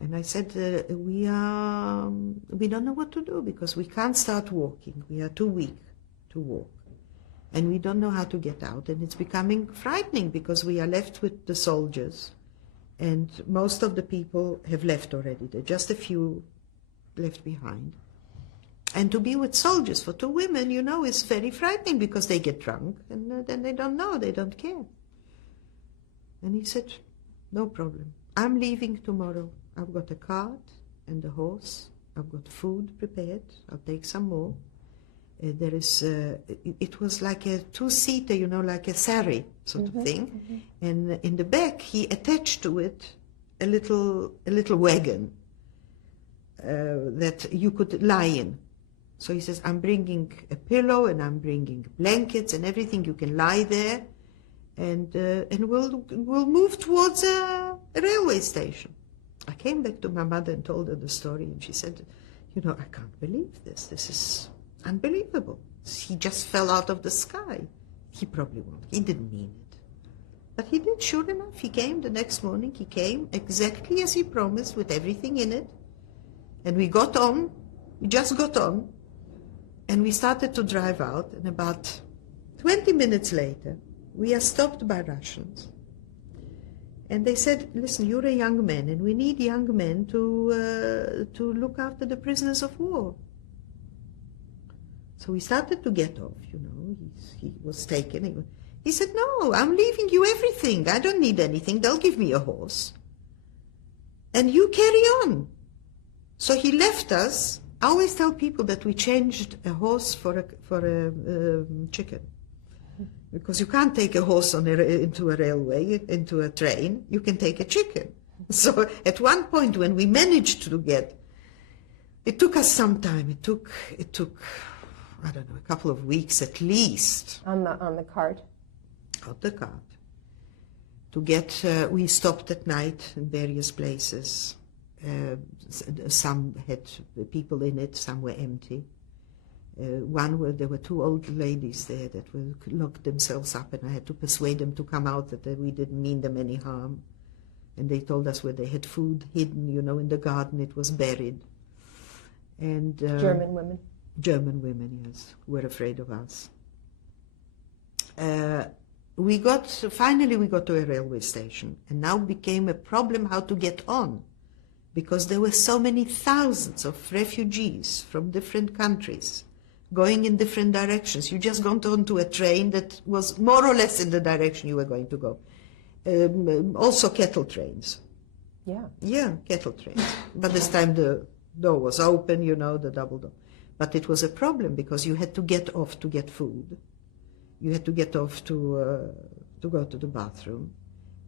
And I said, we don't know what to do because we can't start walking. We are too weak to walk. And we don't know how to get out. And it's becoming frightening because we are left with the soldiers. And most of the people have left already. There are just a few left behind. And to be with soldiers for 2 women, is very frightening because they get drunk and then they don't know, they don't care. And he said, no problem. I'm leaving tomorrow. I've got a cart and a horse. I've got food prepared. I'll take some more. It was like a 2-seater, like a sari sort of thing. Mm-hmm. And in the back, he attached to it a little wagon that you could lie in. So he says, I'm bringing a pillow and I'm bringing blankets and everything. You can lie there and we'll move towards a railway station. I came back to my mother and told her the story, and she said, you know, I can't believe this. This is unbelievable. He just fell out of the sky. He probably won't. He didn't mean it. But he did, sure enough. He came the next morning. He came exactly as he promised, with everything in it. And we got on. We just got on. And we started to drive out. And about 20 minutes later, we are stopped by Russians. And they said, listen, you're a young man, and we need young men to look after the prisoners of war. So we started to get off, you know. He was taken. He said, no, I'm leaving you everything. I don't need anything. They'll give me a horse. And you carry on. So he left us. I always tell people that we changed a horse for a chicken. Because you can't take a horse into a railway, into a train. You can take a chicken. So at one point when we managed to get, it took us some time. It took, I don't know, a couple of weeks at least. On the cart? On the cart. To get, we stopped at night in various places. Some had people in it, some were empty. One where there were two old ladies there that were locked themselves up, and I had to persuade them to come out, that we didn't mean them any harm. And they told us where they had food hidden, you know, in the garden. It was buried. And German women? German women, yes, who were afraid of us. Finally we got to a railway station, and now became a problem how to get on, because there were so many thousands of refugees from different countries going in different directions. You just got onto a train that was more or less in the direction you were going to go. Also kettle trains. Yeah. Yeah, kettle trains. But this time the door was open, you know, the double door. But it was a problem because you had to get off to get food. You had to get off to go to the bathroom.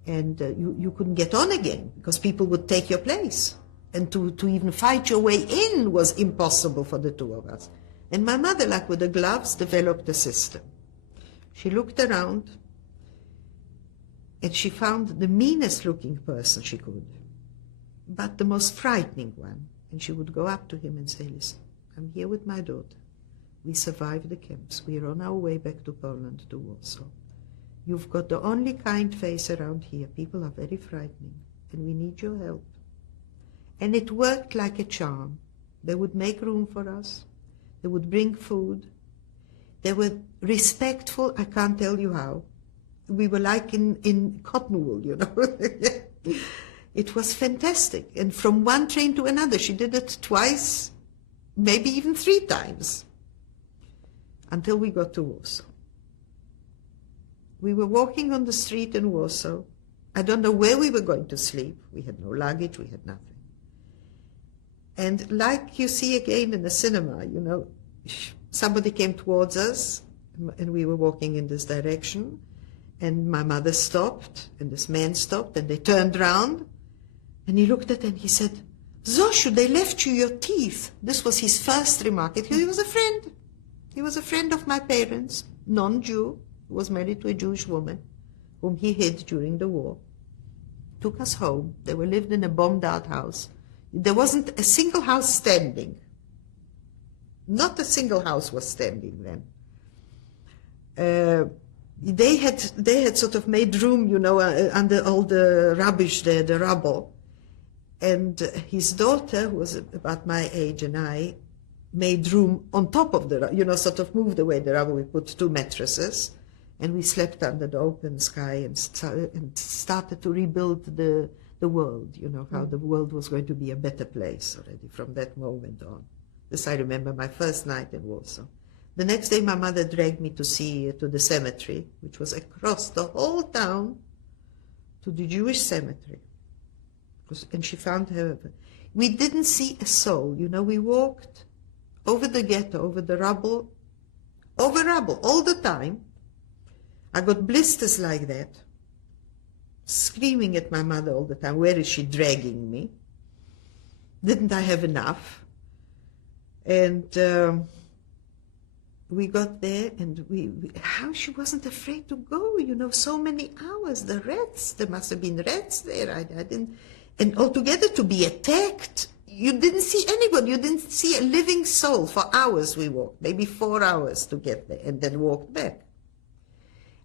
And you couldn't get on again because people would take your place. And to even fight your way in was impossible for the two of us. And my mother, like with the gloves, developed a system. She looked around and she found the meanest looking person she could, but the most frightening one. And she would go up to him and say, listen, I'm here with my daughter. We survived the camps. We're on our way back to Poland, to Warsaw. You've got the only kind face around here. People are very frightening, and we need your help. And it worked like a charm. They would make room for us. They would bring food. They were respectful, I can't tell you how. We were like in cotton wool, you know. It was fantastic. And from one train to another, she did it twice, maybe even 3 times, until we got to Warsaw. We were walking on the street in Warsaw. I don't know where we were going to sleep. We had no luggage, we had nothing. And like you see again in the cinema, you know, somebody came towards us, and we were walking in this direction, and my mother stopped, and this man stopped, and they turned round, and he looked at her and he said, Zoshu, they left you your teeth. This was his first remark. He was a friend. He was a friend of my parents, non-Jew, who was married to a Jewish woman, whom he hid during the war. Took us home. They were lived in a bombed-out house. There wasn't a single house standing. Not a single house was standing then. They had sort of made room, you know, under all the rubbish there, the rubble. And his daughter, who was about my age, and I made room on top of the, you know, sort of moved away the rubble. We put 2 mattresses, and we slept under the open sky and started to rebuild the world, you know, how the world was going to be a better place already from that moment on. This I remember my first night in Warsaw. The next day my mother dragged me to the cemetery, which was across the whole town, to the Jewish cemetery. And she found her. We didn't see a soul, you know, we walked over the ghetto, over rubble, all the time. I got blisters like that, screaming at my mother all the time, where is she dragging me? Didn't I have enough? And we got there, and how she wasn't afraid to go, so many hours. The rats, there must have been rats there. I didn't, and altogether to be attacked, you didn't see anybody, you didn't see a living soul. For hours we walked, maybe 4 hours to get there, and then walked back.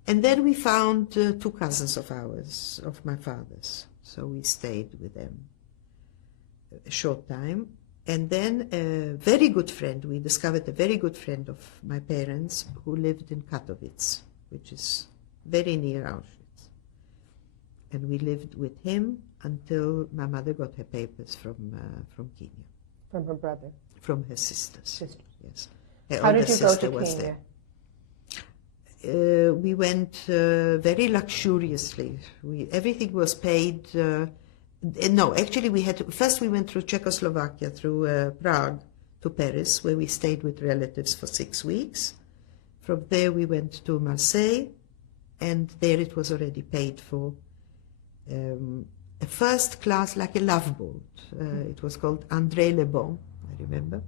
And then we found 2 cousins of ours, of my father's, so we stayed with them a short time. And then a very good friend, we discovered a very good friend of my parents who lived in Katowice, which is very near Auschwitz. And we lived with him until my mother got her papers from Kenya. From her brother? From her sisters. Yes. Her How did you go to was Kenya? There. We went very luxuriously. Everything was paid. No, actually first we went through Czechoslovakia, through Prague to Paris, where we stayed with relatives for 6 weeks. From there we went to Marseille, and there it was already paid for. A first class, like a love boat. It was called André Le Bon, I remember.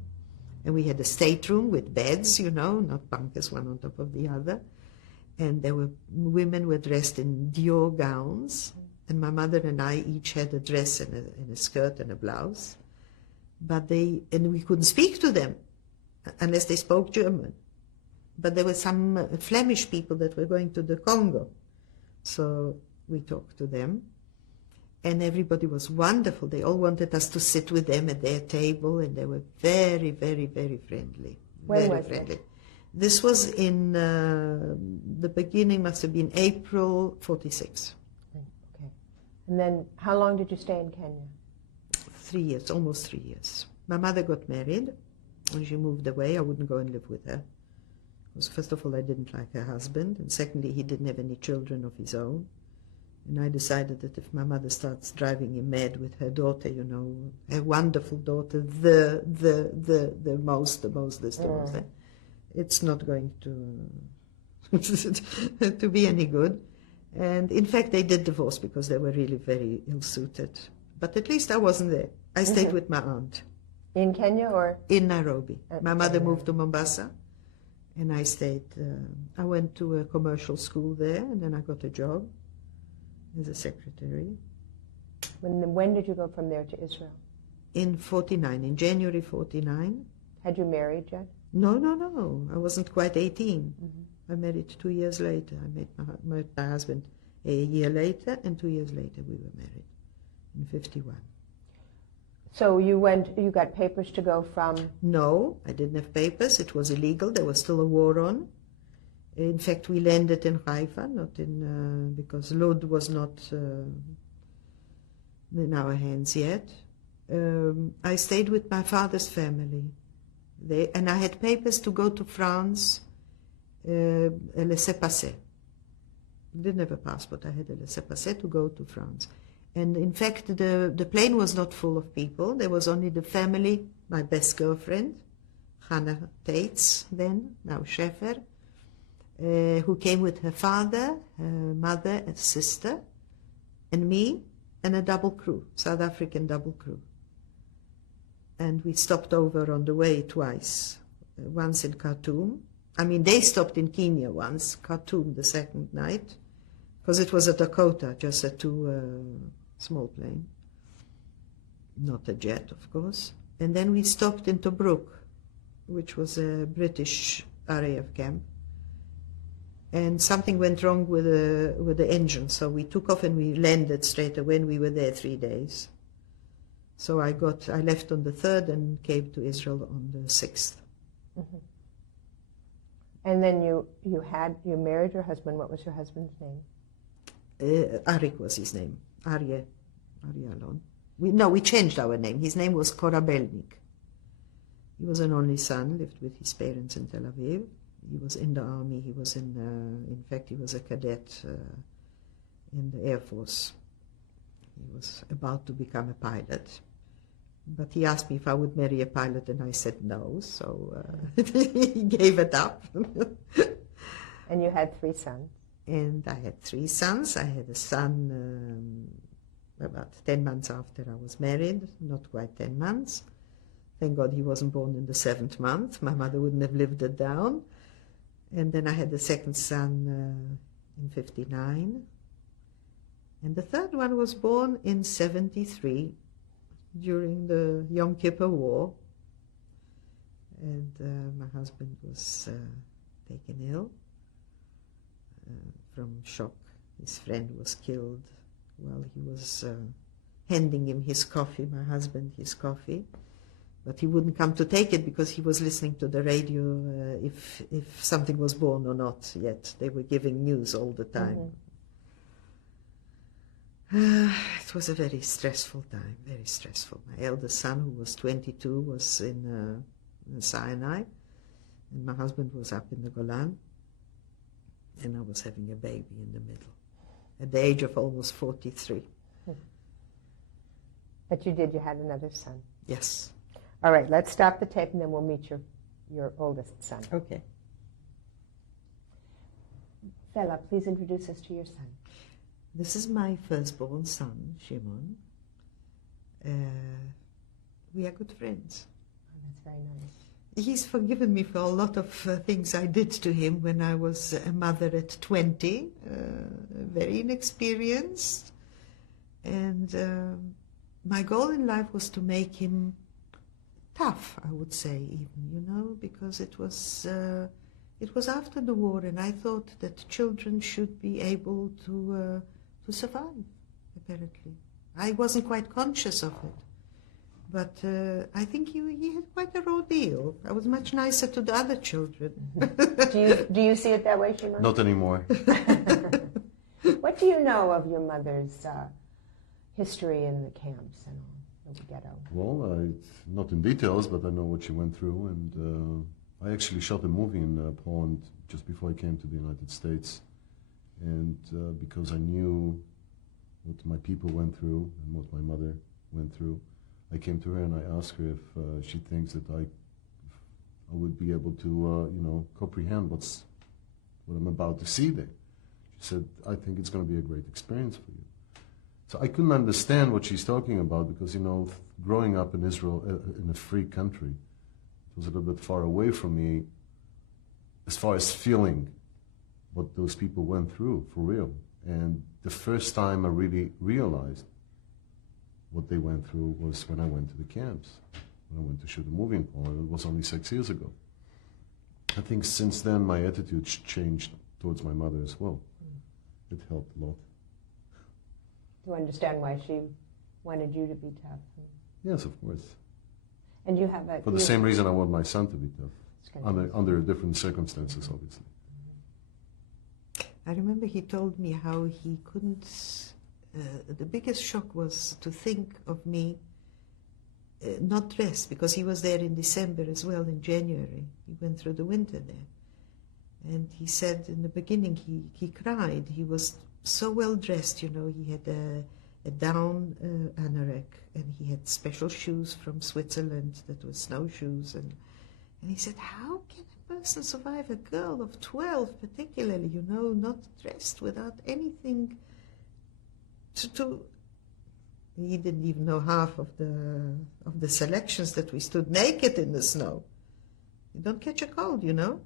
And we had a stateroom with beds, not bunkers, one on top of the other. And women were dressed in Dior gowns. And my mother and I each had a dress and a skirt and a blouse. And we couldn't speak to them unless they spoke German. But there were some Flemish people that were going to the Congo. So we talked to them. And everybody was wonderful. They all wanted us to sit with them at their table, and they were very, very, very friendly. When very was friendly. it? This was in the beginning, must have been April 46. Okay. And then how long did you stay in Kenya? 3 years, almost 3 years. My mother got married. When she moved away, I wouldn't go and live with her. Because first of all, I didn't like her husband, and secondly, he didn't have any children of his own. And I decided that if my mother starts driving him mad with her daughter, her wonderful daughter, the most, it's not going to be any good. And in fact, they did divorce because they were really very ill-suited. But at least I wasn't there. I stayed with my aunt. In Kenya or? In Nairobi. My mother moved to Mombasa, and I stayed. I went to a commercial school there, and then I got a job as a secretary. When did you go from there to Israel? In 49, in January 49. Had you married yet? No. I wasn't quite 18. I married 2 years later. I met my husband a year later, and 2 years later we were married in 51. So you got papers to go from? No, I didn't have papers. It was illegal. There was still a war on. In fact, we landed in Haifa, not in because Lod was not in our hands yet. I stayed with my father's family, and I had papers to go to France, a laissez-passer. I didn't have a passport. I had a laissez-passer to go to France. And in fact, the plane was not full of people. There was only the family, my best girlfriend, Hannah Tates then, now Schäfer, who came with her father, her mother, and sister, and me, and a double crew, South African double crew. And we stopped over on the way twice, once in Khartoum. I mean, they stopped in Kenya once, Khartoum the second night, because it was a Dakota, just a small plane, not a jet, of course. And then we stopped in Tobruk, which was a British RAF camp. And something went wrong with the engine, so we took off and we landed straight away, and we were there 3 days. So I left on the 3rd and came to Israel on the 6th. Mm-hmm. And then you married your husband. What was your husband's name? Arik was his name. Arye Allon. We changed our name. His name was Korabelnik. He was an only son, lived with his parents in Tel Aviv. He was in the army. He was in fact, he was a cadet in the Air Force. He was about to become a pilot. But he asked me if I would marry a pilot, and I said no, so he gave it up. And you had 3 sons? And I had 3 sons. I had a son about 10 months after I was married, not quite 10 months. Thank God he wasn't born in the 7th month. My mother wouldn't have lived it down. And then I had the second son in 59. And the third one was born in 73 during the Yom Kippur War. And my husband was taken ill from shock. His friend was killed while he was handing him his coffee, my husband his coffee. But he wouldn't come to take it because he was listening to the radio if something was born or not yet. They were giving news all the time. It was a very stressful time, very stressful. My eldest son, who was 22, was in Sinai, and my husband was up in the Golan, and I was having a baby in the middle, at the age of almost 43. But you had another son. Yes. All right, let's stop the tape and then we'll meet your oldest son. Okay. Fela, please introduce us to your son. This is my firstborn son, Shimon. We are good friends. Oh, that's very nice. He's forgiven me for a lot of things I did to him when I was a mother at 20, very inexperienced. And my goal in life was to make him tough, I would say, even, because it was after the war, and I thought that children should be able to survive, apparently. I wasn't quite conscious of it. But I think he had quite a raw deal. I was much nicer to the other children. Do you see it that way, Shimon? Not anymore. What do you know of your mother's history in the camps and all, the ghetto? Well, not in details, but I know what she went through. And I actually shot a movie in Poland just before I came to the United States. And because I knew what my people went through and what my mother went through, I came to her and I asked her if she thinks that I would be able to, comprehend what I'm about to see there. She said, I think it's going to be a great experience for you. So I couldn't understand what she's talking about because, growing up in Israel, in a free country, it was a little bit far away from me as far as feeling what those people went through, for real. And the first time I really realized what they went through was when I went to the camps, when I went to shoot a movie in Poland. It was only 6 years ago. I think since then my attitude changed towards my mother as well. It helped a lot. To understand why she wanted you to be tough. Yes, of course. And you have For the same reason I want my son to be tough, under different circumstances, obviously. I remember he told me how he couldn't... the biggest shock was to think of me not dressed, because he was there in December as well, in January. He went through the winter there. And he said in the beginning he cried. He was so well dressed, he had a down anorak, and he had special shoes from Switzerland that were snowshoes. And he said, how can a person survive, a girl of 12 particularly, not dressed without anything he didn't even know half of the selections that we stood naked in the snow. You don't catch a cold, You don't.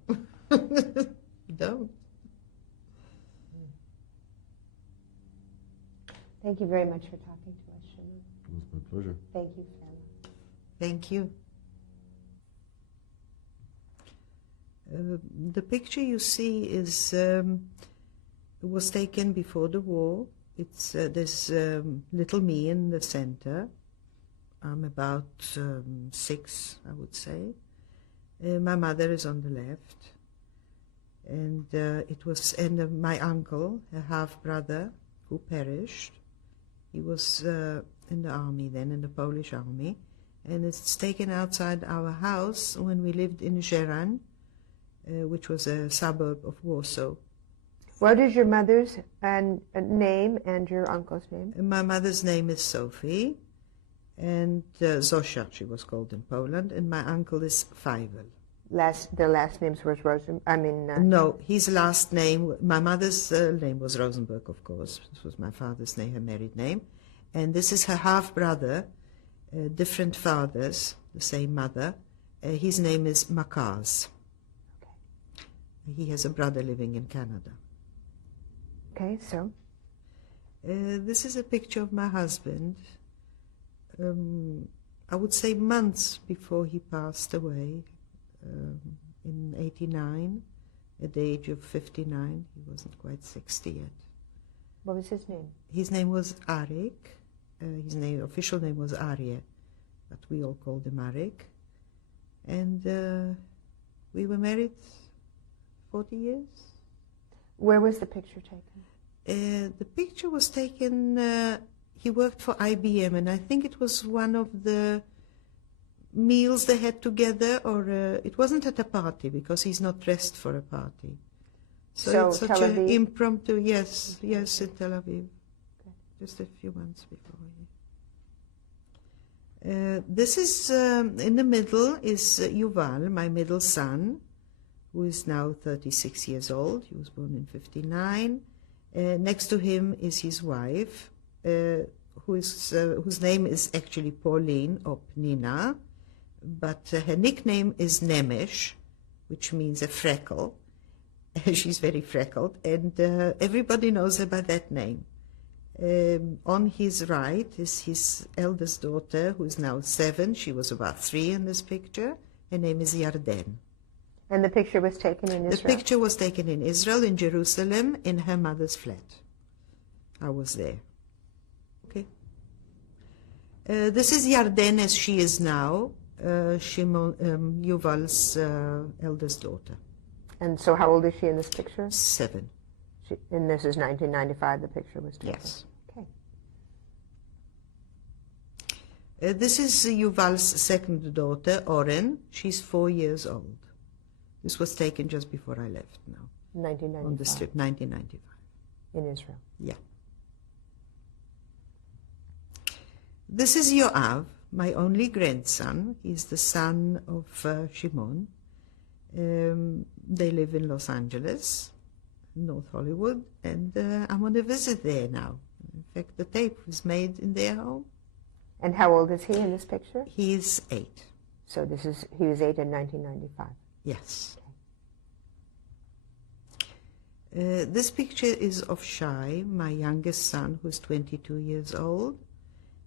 Thank you very much for talking to us, Shimon. It was my pleasure. Thank you, Fela. Thank you. The picture you see was taken before the war. There's little me in the center. I'm about 6, I would say. My mother is on the left, and my uncle, a half brother, who perished. He was in the army then, in the Polish army, and it's taken outside our house when we lived in Żerań, which was a suburb of Warsaw. What is your mother's name and your uncle's name? My mother's name is Sophie, and Zosia, she was called in Poland, and my uncle is Feivel. Their last names was Rosen. No, his last name. My mother's name was Rosenberg, of course. This was my father's name, her married name, and this is her half brother, different fathers, the same mother. His name is Makaz. He has a brother living in Canada. Okay, so This is a picture of my husband. I would say months before he passed away, in '89, at the age of 59. He wasn't quite 60 yet. what was his name? His name was Arik. His official name was Arye, but we all called him Arik. And we were married 40 years. Where was the picture taken? The picture was taken, he worked for IBM, and I think it was one of the meals they had together, or it wasn't at a party, because he's not dressed for a party. So it's such Tel an Aviv? impromptu, yes, in Tel Aviv, just a few months before. This is, in the middle is Yuval, my middle son, who is now 36 years old. He was born in '59. Next to him is his wife, whose name is actually Pauline or Pnina, but her nickname is Nemesh, which means a freckle. She's very freckled, and everybody knows her by that name. On his right is his eldest daughter, who is now 7. She was about 3 in this picture. Her name is Yarden. And the picture was taken in Israel? The picture was taken in Israel, in Jerusalem, in her mother's flat. I was there. Okay. This is Yarden as she is now, Yuval's eldest daughter. And so how old is she in this picture? 7. And this is 1995, the picture was taken? Yes. Okay. This is Yuval's second daughter, Oren. She's 4 years old. This was taken just before I left now. 1995. On the strip, 1995. In Israel. Yeah. This is Yoav, my only grandson. He's the son of Shimon. They live in Los Angeles, North Hollywood, and I'm on a visit there now. In fact, the tape was made in their home. And how old is he in this picture? He's 8. So he was 8 in 1995. Yes. This picture is of Shai, my youngest son, who's 22 years old.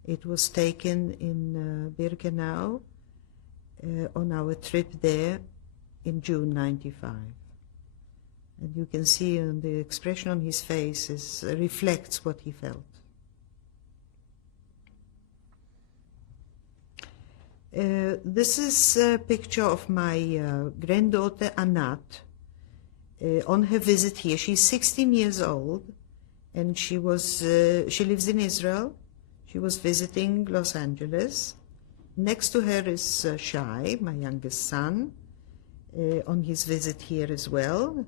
It was taken in Birkenau on our trip there in June '95. And you can see the expression on his face reflects what he felt. This is a picture of my granddaughter Anat on her visit here. She's 16 years old, and she lives in Israel. She was visiting Los Angeles. Next to her is Shai, my youngest son, on his visit here as well.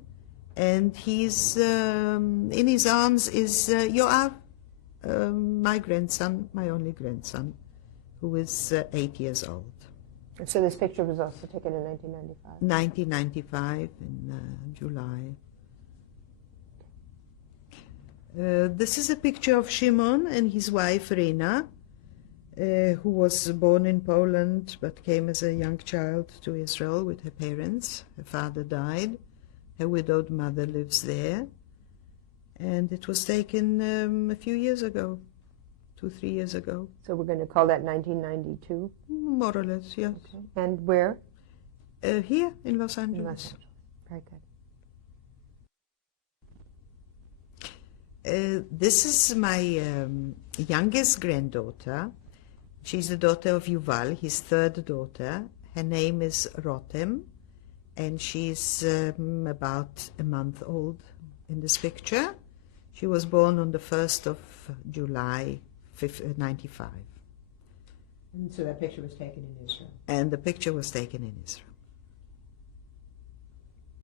And he's in his arms is Yoav, my grandson, my only grandson, who is 8 years old. So this picture was also taken in 1995? 1995 in July. This is a picture of Shimon and his wife Rena, who was born in Poland but came as a young child to Israel with her parents. Her father died. Her widowed mother lives there. And it was taken a few years ago, 2-3 years ago. So we're going to call that 1992? More or less, yes. Okay. And where? Here in Los Angeles. In Los Angeles. Very good. This is my youngest granddaughter. She's the daughter of Yuval, his third daughter. Her name is Rotem, and she's about a month old in this picture. She was born on the 1st of July, 95. And so that picture was taken in Israel? And the picture was taken in Israel.